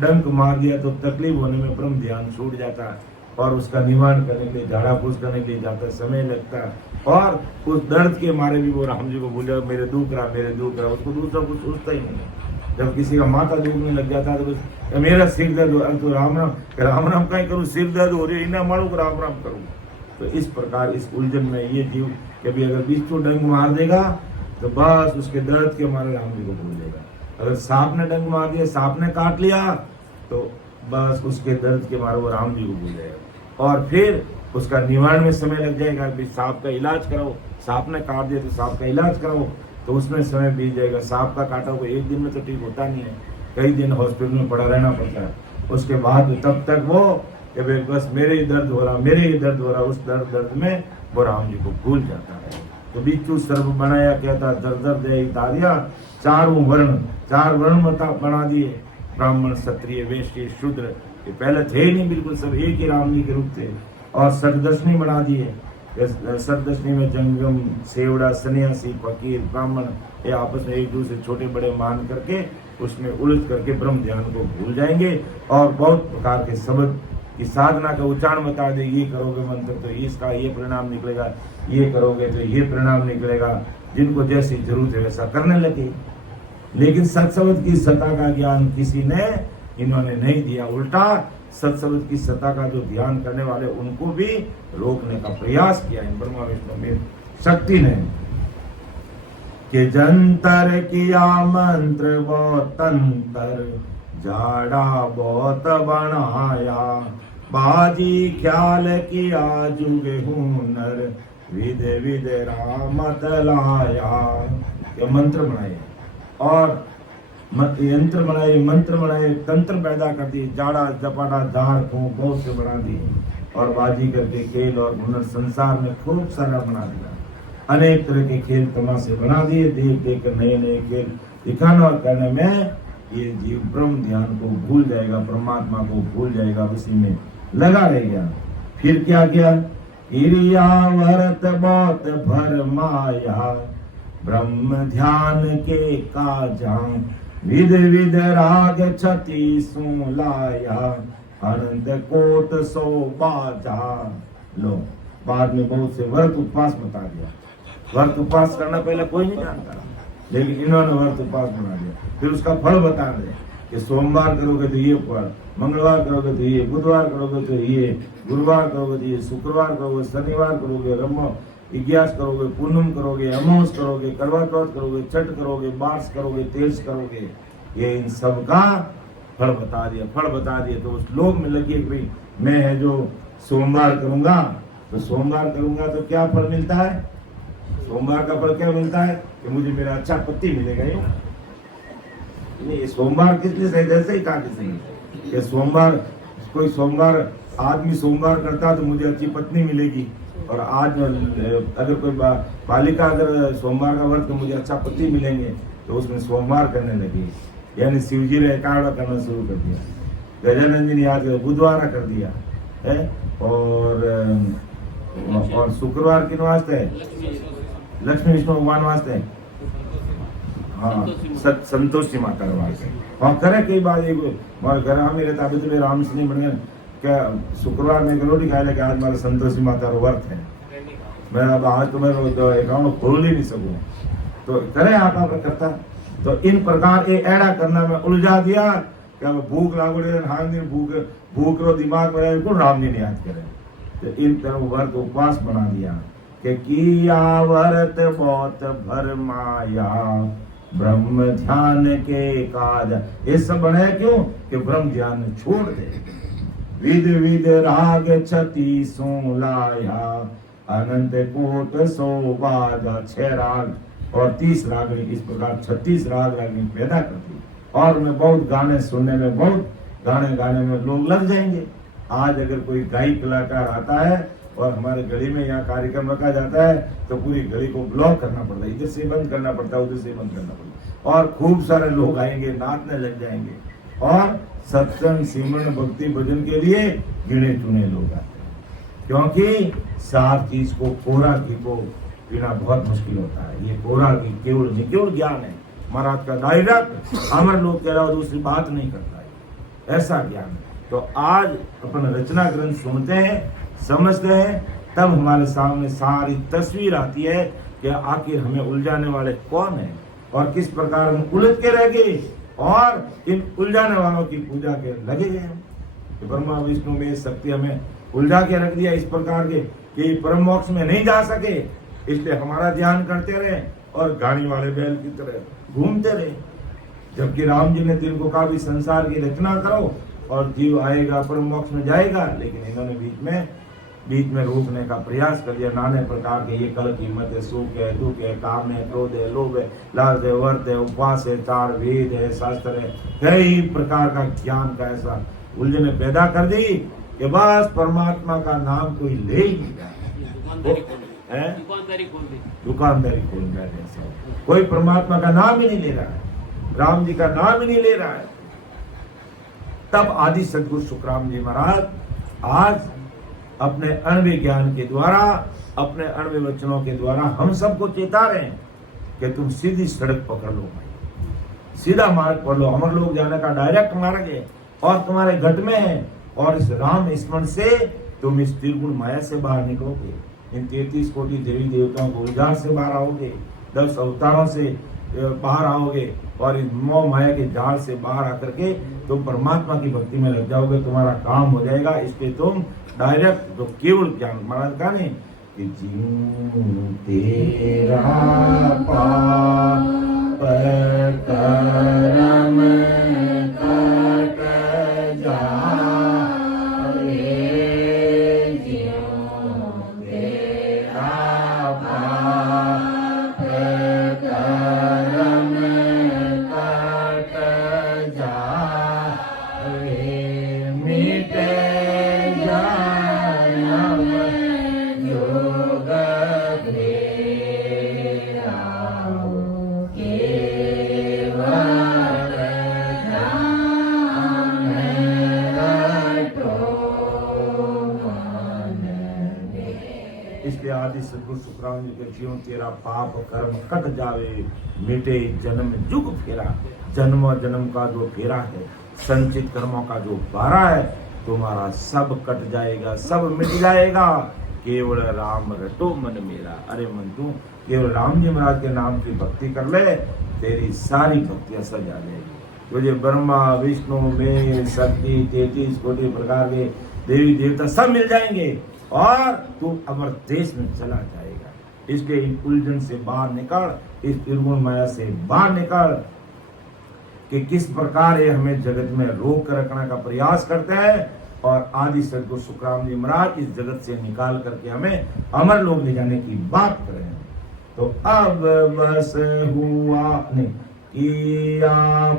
डंक मार दिया तो तकलीफ होने में ब्रह्म ध्यान छूट जाता है और उसका निवारण करने के लिए, झाड़ा फूस करने के लिए जाता समय लगता है। और उस दर्द के मारे भी वो राम जी को बोले मेरे दुख रहा, उसको दूसरा कुछ सोचता ही नहीं। जब किसी का माथा दुखने लग जाता है तो बस मेरा सिर दर्द हो, तो राम राम कहीं करूँ, सिर दर्द हो रही है इन्हें मारू राम राम करूँ। तो इस प्रकार इस उलझन में ये जीव कभी अगर बिच्छू डंक मार देगा तो बस उसके दर्द के मारे राम जी को भूल जाएगा। अगर सांप ने डंक मार दिया, सांप ने काट लिया तो बस उसके दर्द के मारे वो राम जी को भूल जाएगा। और फिर उसका निवारण में समय लग जाएगा, सांप का इलाज कराओ, सांप ने काट दिया तो सांप का इलाज कराओ, तो उसमें समय बीत जाएगा। सांप का काटा हुआ एक दिन में तो ठीक होता नहीं है, कई दिन हॉस्पिटल में पड़ा रहना पड़ता है। उसके बाद तब तक वो बस मेरे ही दर्द हो रहा, उस दर्द में वो राम जी को भूल जाता है। तो बिच्छू सर्प बनाया कहता, दर दर दे दारिया, चार वर्ण बना दिए, ब्राह्मण क्षत्रिय वैश्य शूद्र, ये पहले थे नहीं, बिल्कुल सब एक ही राम जी के रूप थे। और सतदशनी बना दिए, सतदशनी में जंगम सेवड़ा सन्यासी फकीर ब्राह्मण ये आपस में एक दूसरे छोटे बड़े मान करके उसमें उलझ करके ब्रह्म ध्यान को भूल जाएंगे और बहुत प्रकार के शब्द की साधना का उच्चारण बता दे, ये करोगे मंत्र तो इसका ये परिणाम निकलेगा, ये करोगे तो ये परिणाम निकलेगा। जिनको जैसी जरूरत है वैसा करने लगे, लेकिन सत्शब्द की सत्ता का ज्ञान किसी ने इन्होंने नहीं दिया। उल्टा सत्शब्द की सत्ता का जो ध्यान करने वाले उनको भी रोकने का प्रयास किया इन ब्रह्मा विष्णु में शक्ति ने। कि जंतर किया मंत्र बहुत तंत्र, जाड़ा बहुत बनाया, बाजी ख्याल किया जुग हुनर, विद विद रामत लाया। ये मंत्र बनाए और यंत्र बनाए, मंत्र बनाए, तंत्र पैदा कर दिए, जाड़ा जपाड़ा दार को बहुत से बना दिए और बाजी करके खेल और हुनर संसार में खूब सारा बना दिया। अनेक तरह के खेल तमाशे बना दिए, देख देख कर नए नए खेल दिखाना और करने में ये जीव ब्रह्म ध्यान को भूल जाएगा, परमात्मा को भूल जाएगा, उसी में लगा रहेगा। फिर क्या किया? क्रियावर्त बहुत भर माया, ब्रह्म ध्यान के काजा, विध विध राग छति सु लाया, अनंत कोट सो बाजा। लो, बाद में बहुत से व्रत उपवास बता दिया। व्रत उपवास करना पहले कोई नहीं जानता, लेकिन इन्होंने व्रत उपवास बना दिया। फिर उसका फल बता रहे कि सोमवार करोगे तो ये फल, मंगलवार करोगे तो ये, बुधवार करोगे तो ये, गुरुवार करोगे तो ये, शुक्रवार करोगे, शनिवार करोगे, इग्यास करोगे, पूनम करोगे, अमावस करोगे, करवा चौथ करोगे, छठ करोगे, बारस करोगे, तेरस करोगे। ये इन सब का फल बता दिया, फल बता दिया। तो उस लोग में लगी कि भाई मैं है जो सोमवार करूंगा, तो सोमवार करूंगा तो क्या फल मिलता है? सोमवार का फल क्या मिलता है कि मुझे मेरा अच्छा पति मिलेगा। ये सोमवार किस लिए सही? जैसे ही कहा कि सोमवार, कोई सोमवार आदमी सोमवार करता तो मुझे अच्छी पत्नी मिलेगी, और आज अगर कोई बालिका अगर सोमवार का व्रत तो मुझे अच्छा पति मिलेंगे, तो उसमें सोमवार करने लगी। यानी शिव जी ने एकाड़ा करना शुरू कर दिया, गजानन जी ने आज बुधवार कर दिया है, और शुक्रवार किन वास्ते है? लक्ष्मी विष्णु भगवान वास्ते है। हाँ, संतोषी माता का वास्ते। और करे कई बार घर हम ही रहता, अभी तो मेरा राम सिंह बन गया क्या, शुक्रवार में रोटी खाए लेके आज मेरा संतोषी माता का व्रत है, मैं अब आज तो मैं अकाउंट खोल ही नहीं सकूँ, तो करे आप करता। तो इन प्रकार ये ऐड़ा करना में उलझा दिया, क्या भूख लागोड़े भूख रो दिमाग में को राम जी ने याद करे। तो इन तरह व्रत उपवास बना दिया कि किया व्रत बहुत भर माया, ब्रह्म ध्यान के काज। ये सब बने क्यों? कि ब्रह्म ध्यान छोड़ दे। विध विध राग छति सो लाया, अनंत कोट सो बाजा। 6 राग और 30 रागनी, इस प्रकार 36 राग रागनी पैदा करती। और मैं बहुत गाने सुनने में, बहुत गाने गाने में लोग लग जाएंगे। आज अगर कोई गायक कलाकार आता है और हमारे गली में यहाँ कार्यक्रम रखा जाता है तो पूरी गली को ब्लॉक करना पड़ता है, इधर से बंद करना पड़ता है, उधर से बंद करना पड़ता है, और खूब सारे लोग आएंगे, नाचने लग जाएंगे। और सत्संग, सिमरन, भक्ति, भजन के लिए गिने चुने लोग आते हैं, क्योंकि 4 चीज को कोरा घी को पीना बहुत मुश्किल होता है। ये कोरा घी केवल ज्ञान है, महाराज का डायरेक्ट हमारे लोग कह रहा हो दूसरी बात नहीं करता है, ऐसा ज्ञान है। तो आज अपन रचना ग्रंथ सुनते हैं, समझते हैं, तब हमारे सामने सारी तस्वीर आती है कि आखिर हमें उलझाने वाले कौन है और किस प्रकार हम उलझ के रह गए और इन उलझाने वालों की पूजा के लगे गए। तो ब्रह्मा विष्णु में शक्ति हमें उलझा के रख दिया इस प्रकार के कि परम मोक्ष में नहीं जा सके, इसलिए हमारा ध्यान करते रहे और गाड़ी वाले बैल की तरह घूमते रहे। जबकि राम जी ने तिनको कहा भी संसार की रचना करो और जीव आएगा परम मोक्ष में जाएगा, लेकिन इन्होंने बीच में रोकने का प्रयास कर दिया। नाने प्रकार के ये कल कीमत है, सुख है, दुख है, काम है, क्रोध है, लोभ है, लालच है, वर्त है, उपवास है, 4 वेद है, शास्त्र है, कई प्रकार का ज्ञान का ऐसा उलझने पैदा कर दी कि बस परमात्मा का नाम कोई ले ही नहीं रहा है। दुकानदारी खोल बैठे, कोई परमात्मा का नाम ही नहीं ले रहा है, राम जी का नाम ही नहीं ले रहा है। तब आदि सदगुरु सुखराम जी महाराज आज अपने अणवे ज्ञान के द्वारा, अपने अणवे वचनों के द्वारा हम सबको चेता रहे हैं कि तुम सीधी सड़क पकड़ लो, सीधा मार्ग पकड़ लो। अमर लोग जाने का डायरेक्ट मार्ग है और तुम्हारे घट में है, और इस राम स्मरण से तुम इस त्रिगुण माया से बाहर निकलोगे, इन 33 कोटि देवी देवताओं को उजाड़ से बाहर आओगे, 10 अवतारों से बाहर आओगे और इस मोह माया के जाल से बाहर आकर के तुम परमात्मा की भक्ति में लग जाओगे, तुम्हारा काम हो जाएगा। इसलिए तुम डायरेक्ट जो केवल ज्ञान, महाराज कहा नहीं कि जीऊं तेरा पाप कर्म कट जाए, जीऊं तेरा पाप कर्म कट जाए, मिटे जन्म योग तेरा, केवल ध्यान रटो मन में। इसलिए आदि सद्गुरु सुखराम जी के जीवन तेरा पाप कर्म कट जावे, मिटे जन्म जुग फेरा। जन्म जन्म का जो फेरा है, संचित कर्मों का जो बारा है, तुम्हारा सब कट जाएगा, सब मिट जाएगा। केवल राम रटो मन मेरा। अरे मन तू केवल राम जी महाराज के नाम की भक्ति कर ले, तेरी सारी भक्तियां सज आ जाएगी। तुझे ब्रह्मा विष्णु में शक्ति 33 कोटि प्रकार के देवी देवता सब मिल जाएंगे और तू अमर देश में चला जाएगा। इसके इन उलझन से बाहर निकल, इस त्रिगुण माया से बाहर निकल कि किस प्रकार ये हमें जगत में रोक कर रखने का प्रयास करते हैं, और आदि सद्गुरु सुखराम जी महाराज इस जगत से निकाल करके हमें अमर लोक ले जाने की बात कर रहे हैं। तो अब बस हुआ नहीं किया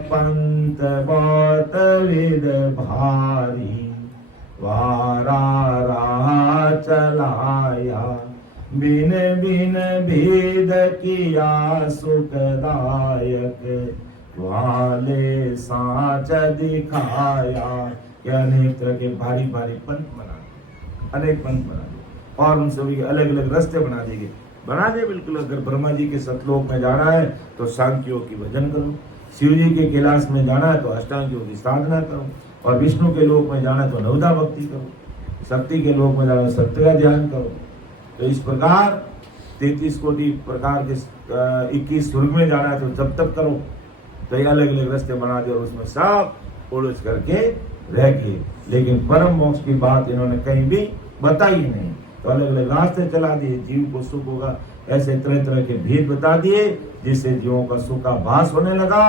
पंत बहुत विद भारी, वारा राह चलाया, बिन बिन भेद किया सुखदायक, वाले साँच दिखाया। या अनेक तरह के भारी भारी पंथ बना दिए, अनेक पंथ बना दिए, और उन सभी के अलग अलग रास्ते बना देंगे, बना दे बिल्कुल। अगर ब्रह्मा जी के सतलोक में जाना है तो सांख्यों की भजन करो, शिव जी के कैलाश में जाना है तो अष्टांग योग की साधना करो, और विष्णु के लोक में जाना है तो नवदा भक्ति करो, शक्ति के लोक में जाना है सत्य का ध्यान करो। तो इस प्रकार 33 कोटि प्रकार के 21 स्वर्ग में जाना है तो जब तक करो। तो ये अलग अलग रास्ते बना दे और उसमें सब उलझ करके रह गए, लेकिन परम मोक्ष की बात इन्होंने कहीं भी बताई नहीं। तो अलग अलग रास्ते चला दिए, जीव को सुख होगा ऐसे तरह तरह के भेद बता दिए, जिससे जीवों का सुख का भास होने लगा।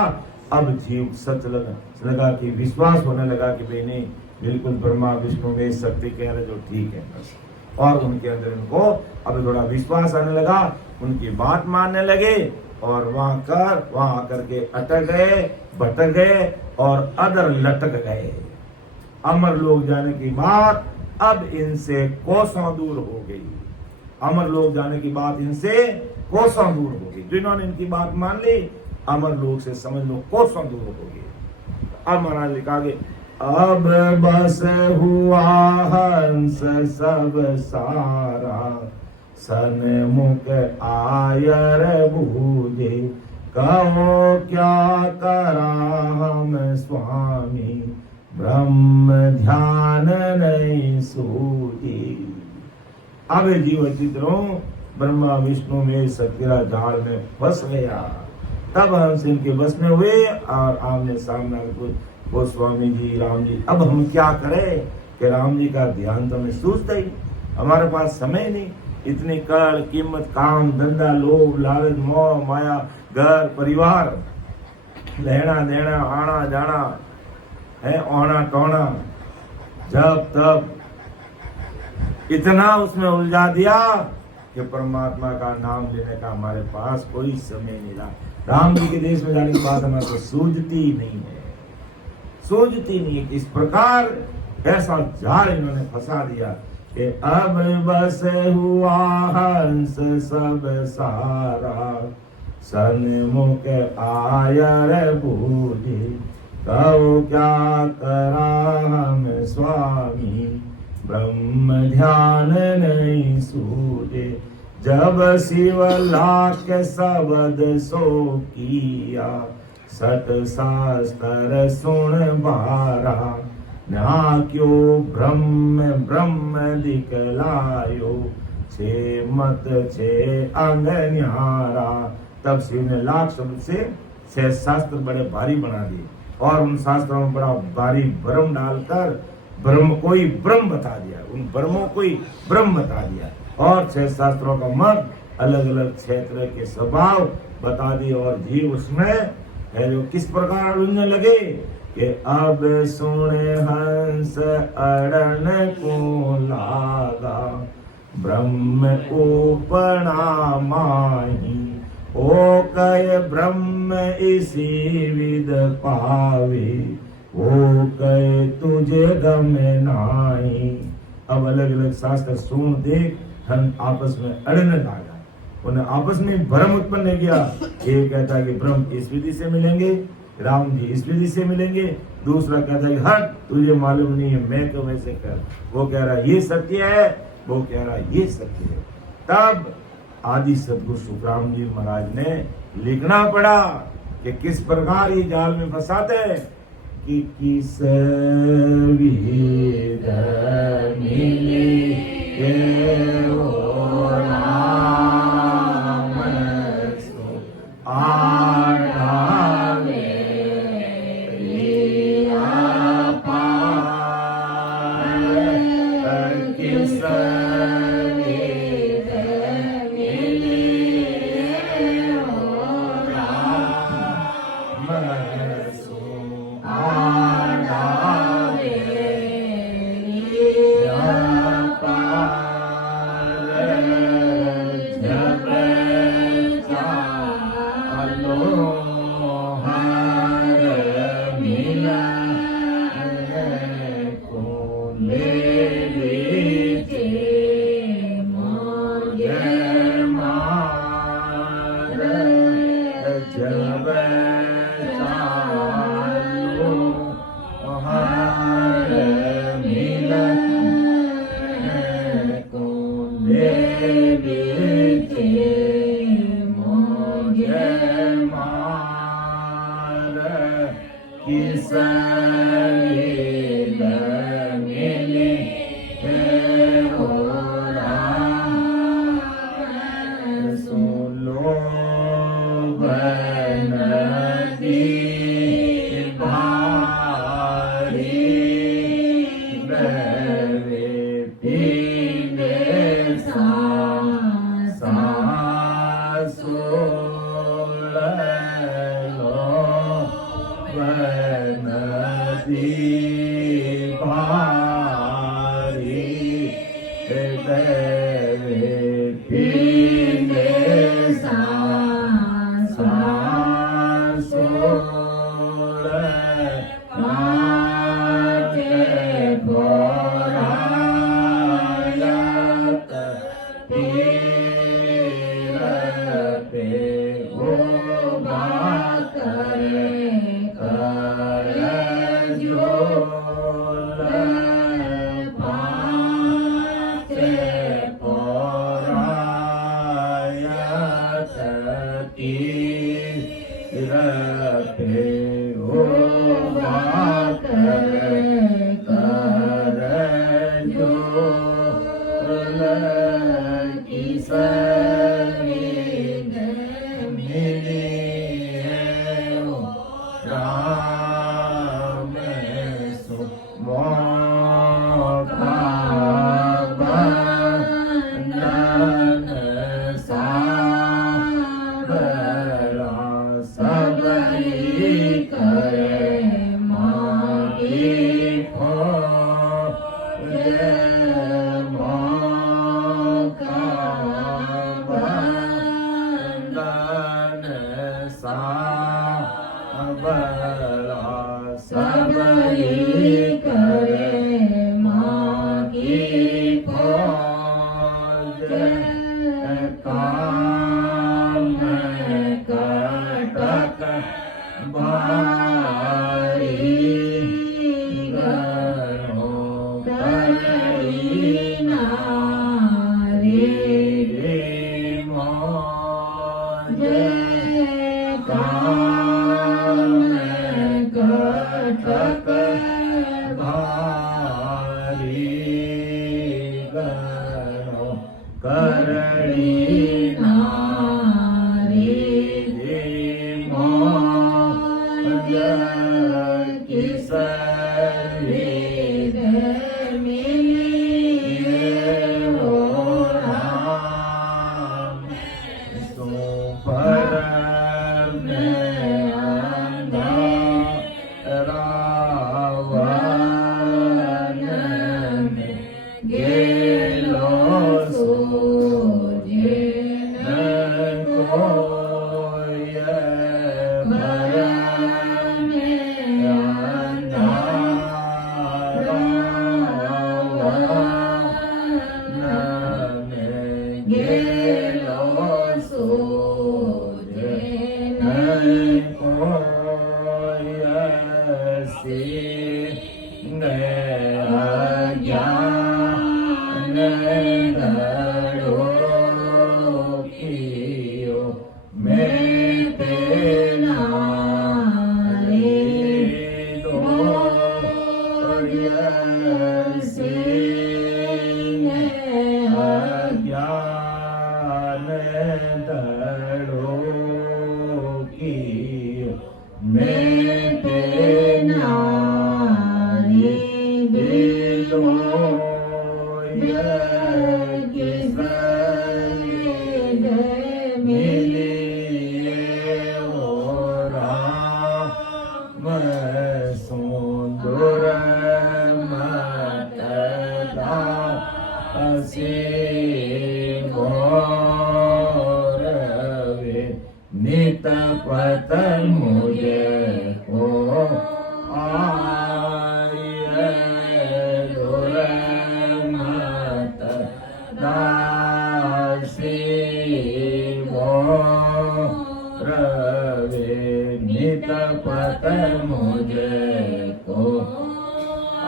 अब जीव सच लगा कि विश्वास होने लगा कि भाई नहीं, बिल्कुल ब्रह्मा विष्णु में शक्ति कह रहे जो ठीक है बस। और उनके अंदर इनको अब थोड़ा विश्वास आने लगा, उनकी बात मानने लगे, और वहां आकर के अटक गए, भटक गए और अदर लटक गए। अमर लोक जाने की बात अब इनसे कोसों दूर हो गई। अमर लोक जाने की बात इनसे कोसों दूर हो गई। जिन्होंने इनकी बात मान ली, अमर लोक से समझ लो कोसों दूर हो गई। अब महाराज लिखा गया, अब बस हुआ हंस सब सारा, सन्मुख आयर बूझे, कहो क्या करा हम स्वामी, ब्रह्म ध्यान नहीं सूझी। अब जीव चित्रों ब्रह्मा विष्णु में सतगिरा जाल में फंस गया। तब हंस इनके बस में हुए और आमने सामने वो स्वामी जी राम जी, अब हम क्या करें कि राम जी का ध्यान तो हमें सूझता ही, हमारे पास समय नहीं, इतनी कर कीमत काम धंधा लोभ लालच मोह माया घर परिवार लेना देना आना जाना है, ओना टोना जब तब इतना उसमें उलझा दिया कि परमात्मा का नाम लेने का हमारे पास कोई समय नहीं रहा। राम जी के देश में जाने की बात हमारे को सूझती ही नहीं है, सूझती नहीं है। इस प्रकार ऐसा जाल इन्होंने फंसा दिया कि अब बस हुआ हंस सब सारा, सन्मुख आयर बूझे, कहो क्या करा हम स्वामी, ब्रह्म ध्यान नहीं सूझे। जब शिव लाख शब्द सो किया, सत शास्त्र सुन बारा, ना क्यों ब्रह्म ब्रह्म दिखलायो, छे मत छे अंग न्यारा। तब शिव ने लाख शब्द से 6 शास्त्र बड़े भारी बना दिए, और उन शास्त्रों में बड़ा भारी भ्रम डालकर ब्रह्म को ही ब्रह्म बता दिया, उन ब्रह्मों को ही ब्रह्म बता दिया। और 6 शास्त्रों का मत अलग अलग क्षेत्र के स्वभाव बता दिए और जीव उसमें है जो किस प्रकार अड़ने लगे कि अब सुने हंस अड़न को लागा ब्रह्म उपना माही ओ कय ब्रह्म इसी विद पावे ओ कय तुझे गम नाही। अब अलग अलग शास्त्र सुन देख हम आपस में अड़ने लगा, उन्हें आपस में भ्रम उत्पन्न किया। एक कहता है कि ब्रह्म इस विधि से मिलेंगे, राम जी इस विधि से मिलेंगे, दूसरा कहता है कि हट तुझे मालूम नहीं है मैं तो वैसे कर, वो कह रहा है ये सत्य है, वो कह रहा है ये सत्य है। तब आदि सदगुरु सुखराम जी महाराज ने लिखना पड़ा कि किस प्रकार ये जाल में फंसाते हैं कि किस विध मिली सुंदर मतदा असी गौरवे नित पत मुझे को आय दुर मत दासी गौरवे नित पत मुझे को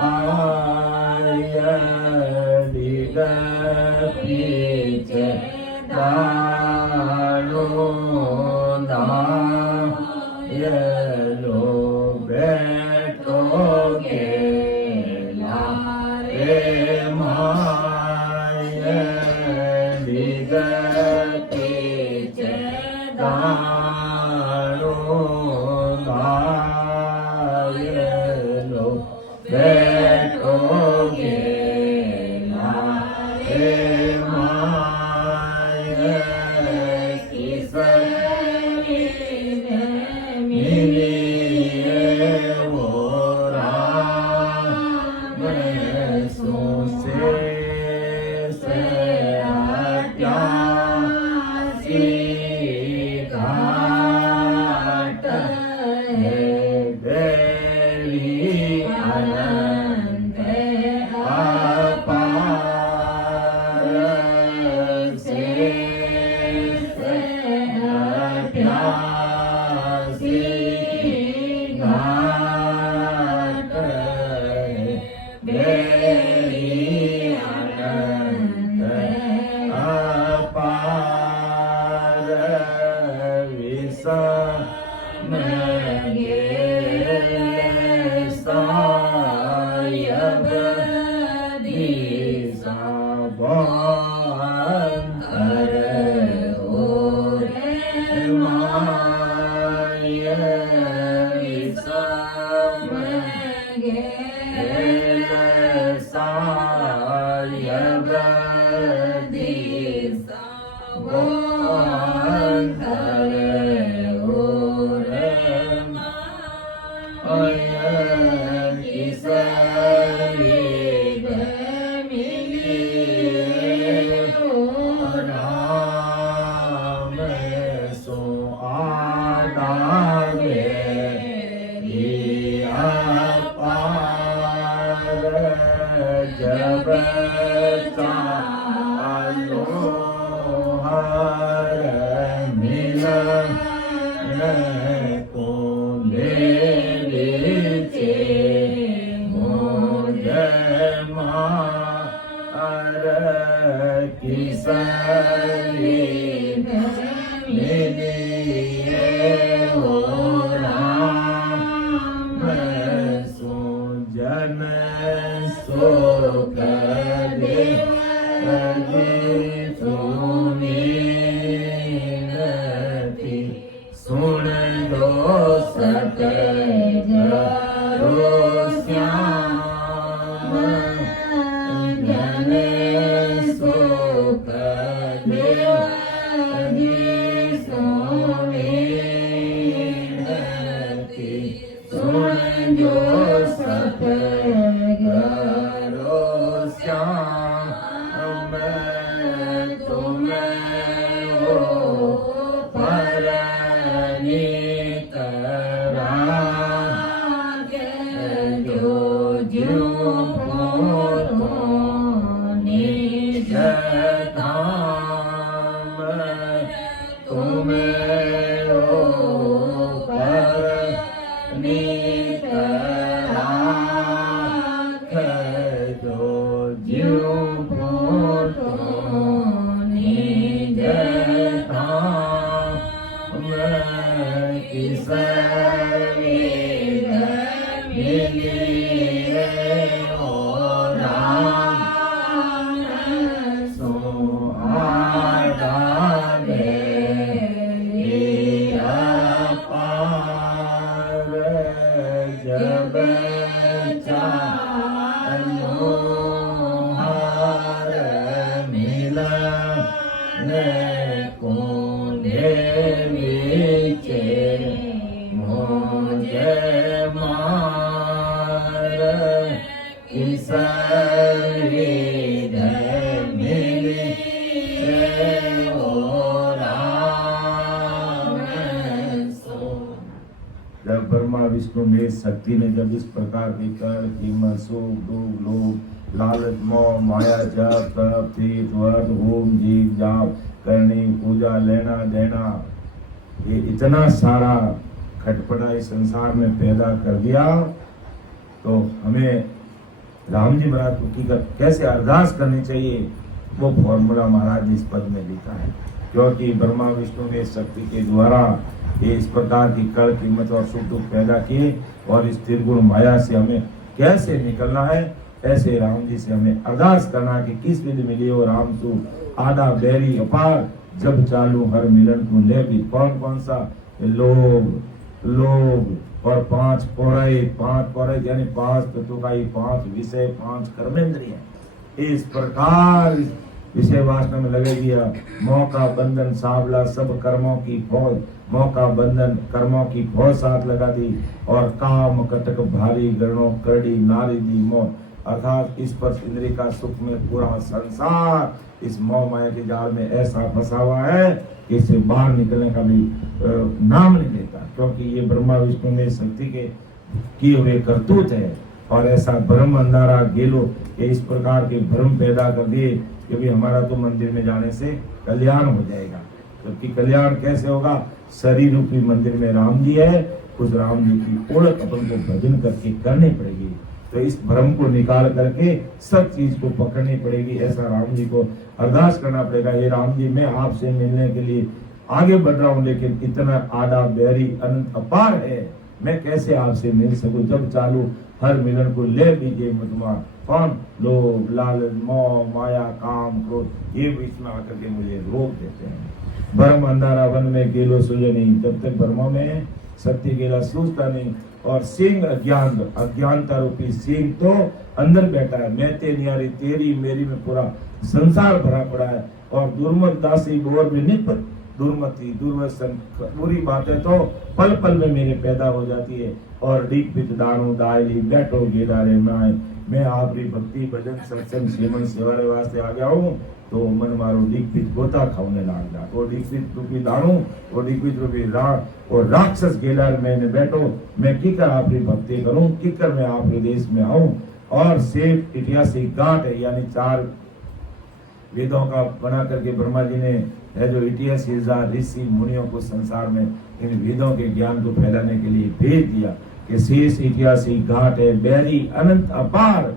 आय दिग पीछे दानो दायलो बैठोगे लारे माय दिग पीछे दानो दायलो बैठोगे लारे माय किस मिलिए वो राम सुसे से प्यासी घाट है बेरी अनंत अपार से प्यासी घाट बेरी अनंत अपार विषम गेले सायब दिशा बंतर हो माय विषम गेले सायब दिशा बंतर हो माय किसरी मिलिए राम सो आदागे अपार जब चालो हर मिलन को मेरे चे मोजे मार किसरी मिलिए हो राम सो जन सुख दे सुनी सुन दो सत रो श्याम जन सुख देव सुनी सुन जो सत रो श्याम तुम्हें हो परनीत रागे जो ज्यों निज धाम तुम्हें हो परनीत रागे जो ज्यों निज धाम किसरी मिलिए ओ राम सो आदागे अपार जब चालो हर मिलन को देवी चे मुझे मां में शक्ति ने जब इस प्रकार की कर्ण कीमत सुख दुख लोभ लालच मोह माया जप तप तीर्थ व्रत होम जीव जाप करनी पूजा लेना देना ये इतना सारा खटपटा इस संसार में पैदा कर दिया, तो हमें राम जी महाराज को कैसे अरदास करनी चाहिए वो फॉर्मूला महाराज इस पद में लिखा है। क्योंकि ब्रह्मा विष्णु ने शक्ति के द्वारा ये इस प्रकार की कल कीमत और सुख दुख पैदा किए और इस त्रिगुण माया से हमें कैसे निकलना है, ऐसे राम जी से हमें अरदास करना कि किस विधि मिली हो राम तू आधा बैरी अपार जब चालू हर मिलन तू ले भी। कौन कौन सा? लोभ और पांच पौराई यानी पांच तत्वों का ही पांच विषय पांच कर्मेंद्रिय इस प्रकार विषय वासना में लगे दिया। मोह का बंधन सावला सब कर्मों की फौज, मोह का बंधन कर्मों की फौज साथ लगा दी और काम कटक भारी गणों करड़ी नारी दी मोह, अर्थात इस पर इंद्रिय का सुख में पूरा संसार इस मोह माया के जाल में ऐसा फंसा हुआ है कि इससे बाहर निकलने का भी नाम नहीं लेता। क्योंकि ये ब्रह्मा विष्णु में शक्ति के किए हुए करतूत है और ऐसा भ्रम अंधारा गेलो ये इस प्रकार के भ्रम पैदा कर दिए कि भी हमारा तो मंदिर में जाने से कल्याण हो जाएगा। क्योंकि कल्याण कैसे होगा? शरीर रूपी मंदिर में राम जी है, उस राम जी की ओळख अपन को भजन करके करनी पड़ेगी। तो इस भ्रम को निकाल करके सब चीज को पकड़नी पड़ेगी। ऐसा राम जी को अरदास करना पड़ेगा, ये राम जी मैं आपसे मिलने के लिए आगे बढ़ रहा हूँ, लेकिन इतना आड़ा बैरी अनंत अपार है, मैं कैसे आपसे मिल सकूं? जब चालू हर मिलन को ले लीजिए मुझमा। कौन? लोभ लालच मोह माया काम क्रोध ये बीच में आकर के मुझे रोक देते हैं। भ्रम अंधारा वन में गेलो सुझे नहीं, जब तक भ्रमों में सत्य गेला सूझता नहीं। और सिंह अज्ञानता रूपी सिंह तो अंदर बैठा है, मैं ते न्यारी तेरी मेरी में पूरा संसार भरा पड़ा है। और दुर्मत दासी बोर में निपट दुर्मति दुर्वसन बुरी बातें तो पल पल में मेरे पैदा हो जाती है। और डीक पित दानू दायली बैठो गेदारे माए, मैं आपकी भक्ति भजन सत्संग सेवन सेवा वास्ते आ गया हूँ, तो मन मारो डीक पित गोता खाने लाग जा। वो डीक पित रूपी दानू वो डीक पित रूपी और राक्षस गेदार मैंने बैठो, मैं किकर आपकी भक्ति करूँ, किकर मैं आपके देश में आऊँ। और सेठ ऐतिहासिक गांठ है, यानी 4 वेदों का बना करके ब्रह्मा जी ने है जो इतिहास ऋषि मुनियों को संसार में इन वेदों के ज्ञान को फैलाने के लिए भेज दिया कि शेष ऐतिहासिक घाट है बैरी अनंत अपार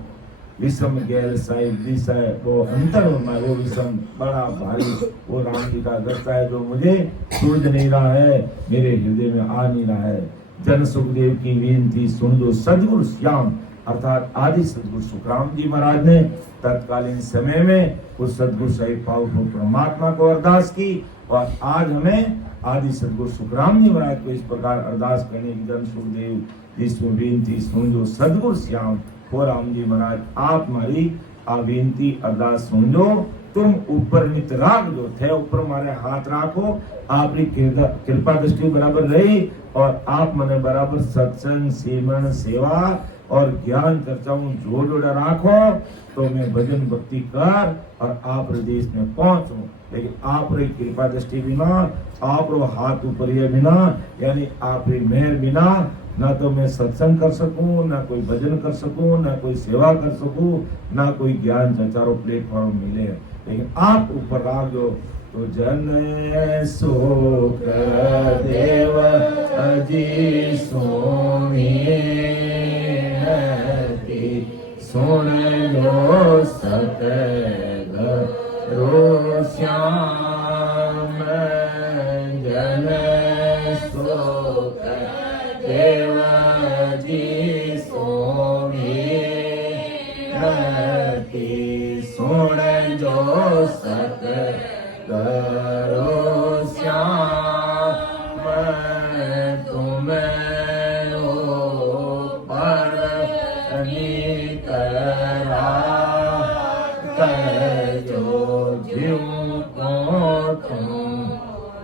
विषम गैल साहिब विषय वो अंतर होना, वो विषम बड़ा भारी वो राम जी का दस्ता है जो मुझे सूझ नहीं रहा है, मेरे हृदय में आ नहीं रहा है। जन सुखदेव की विनती सुन लो सदगुरु श्याम, अर्थात आदि सदगुरु सुखराम जी महाराज ने तत्कालीन समय में उस सदगुरु साहिब पावरफुल परमात्मा को अरदास की। और आज हमें आदि सदगुरु सुखराम जी महाराज को इस प्रकार अरदास करने की जन सुखदेव जिसको विनती सुन लो सदगुरु श्याम हो राम जी महाराज, आप हमारी विनती अरदास सुन लो, तुम ऊपर नित राख दो थे ऊपर हमारे हाथ राखो, आपकी कृपा दृष्टि बराबर रही और आप मने बराबर सत्संग सेवन सेवा और ज्ञान चर्चाओं जोड़ जोड़ा राखो, तो मैं भजन भक्ति कर और आप देश में पहुंचूं। लेकिन आप री कृपा दृष्टि बिना, आप रो हाथ ऊपर ये बिना, यानी आप री मेहर बिना ना तो मैं सत्संग कर सकूं, ना कोई भजन कर सकूं, ना कोई सेवा कर सकूं, ना कोई ज्ञान चर्चाओं प्लेटफॉर्म मिले। लेकिन आप ऊपर राख दो तो जन सुख देव अजी सोमी सुन लो सतगुरु श्याम, जन सुख देव जी सोमी सुन जो सतगुरु श्याम, तुम्हें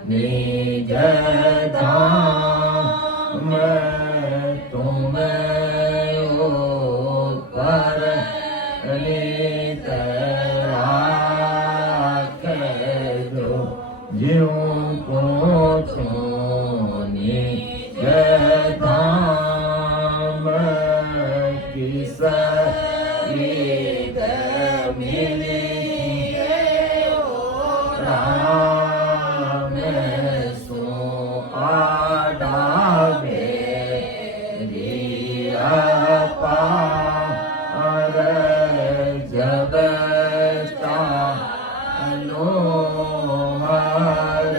निज धाम तुम्हें ऊपर नित राख दो, ज्यों को निज धाम। अपार जब चालो हर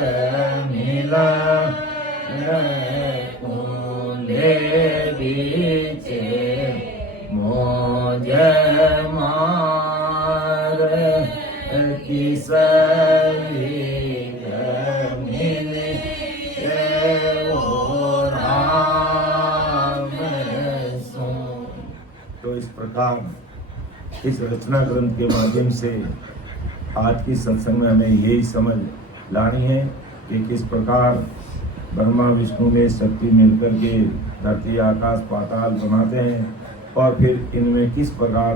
मिला कुले बीचे मोज मार किसरी मिले तो इस प्रकार इस रचना ग्रंथ के माध्यम से आज की सत्संग में हमें यही समझ लानी है कि किस प्रकार ब्रह्मा विष्णु में शक्ति मिलकर के धरती आकाश पाताल बनाते हैं और फिर इनमें किस प्रकार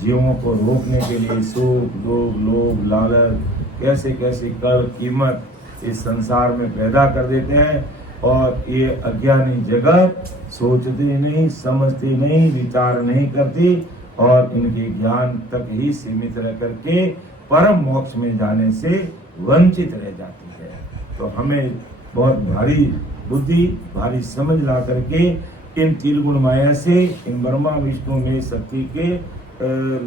जीवों को रोकने के लिए सुख दुख लोभ लालच कैसे कैसे कर कीमत इस संसार में पैदा कर देते हैं और ये अज्ञानी जगत सोचती नहीं समझती नहीं विचार नहीं करती और इनके ज्ञान तक ही सीमित रह करके परम मोक्ष में जाने से वंचित रह जाती है। तो हमें बहुत भारी बुद्धि भारी समझ ला करके इन तीन गुण माया से इन ब्रह्मा विष्णु में शक्ति के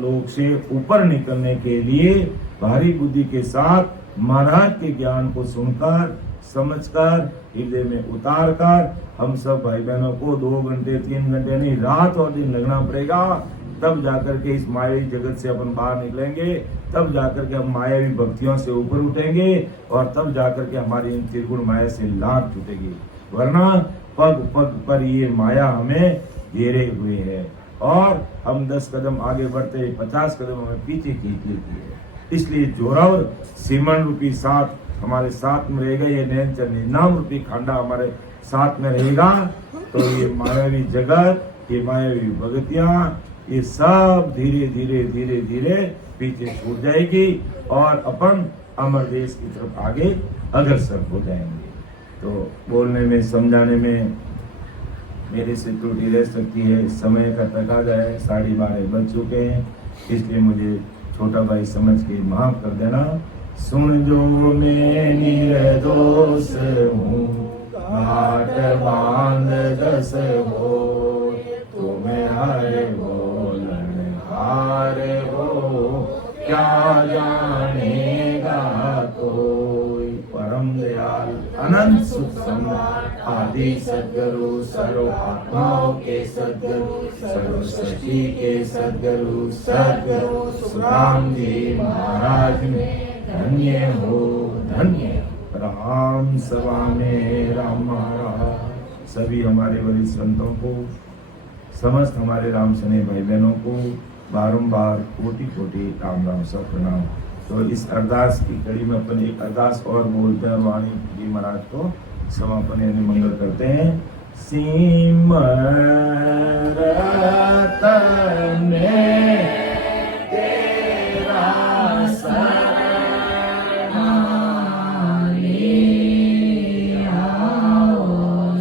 लोक से ऊपर निकलने के लिए भारी बुद्धि के साथ महाराज के ज्ञान को सुनकर समझकर हृदय में उतार कर हम सब भाई बहनों को 2 घंटे 3 घंटे नहीं रात और दिन लगना पड़ेगा, तब जाकर के इस मायावी जगत से अपन बाहर निकलेंगे, तब जाकर के हम मायावी भक्तियों से ऊपर उठेंगे और तब जाकर के हमारी इन त्रिगुण माया से लाभ छूटेगी। वरना पग पग पर ये माया हमें घेरे हुए है और हम 10 कदम आगे बढ़ते 50 कदम हमें पीछे खींच लेती है। इसलिए जोरावर सीमन रूपी साथ हमारे साथ में रहेगा, ये नैन निनाम रूपी खांडा हमारे साथ में रहेगा, तो ये मायावी जगत ये मायावी भगतियां ये सब धीरे धीरे धीरे धीरे पीछे छूट जाएगी और अपन अमर देश की तरफ आगे अग्रसर हो जाएंगे। तो बोलने में समझाने में मेरे से त्रुटि रह सकती है, समय का तकाजा है, 12:30 बज चुके हैं, इसलिए मुझे छोटा भाई समझ के माफ कर देना। सुन जो मैं निर्दोष हूँ घाट बांध दस हो तुम्हें हरे बोलन हारे हो क्या जानेगा कोई। परम दयाल अनंत सुख सम्राट आदि सद्गुरु सर्व आत्माओं के सद्गुरु सर्व सृष्टि के सद्गुरु सद्गुरु सुराम जी महाराज में धन्य हो धन्य। राम सभा में राम महाराज सभी हमारे वरिष्ठ संतों को समस्त हमारे राम सने भाई बहनों को बारंबार कोटि कोटि राम राम सब प्रणाम। तो इस अरदास की कड़ी में अपन एक अरदास और बोलते हैं, वाणी जी महाराज को समापन यानी मंगल करते हैं। सिमरत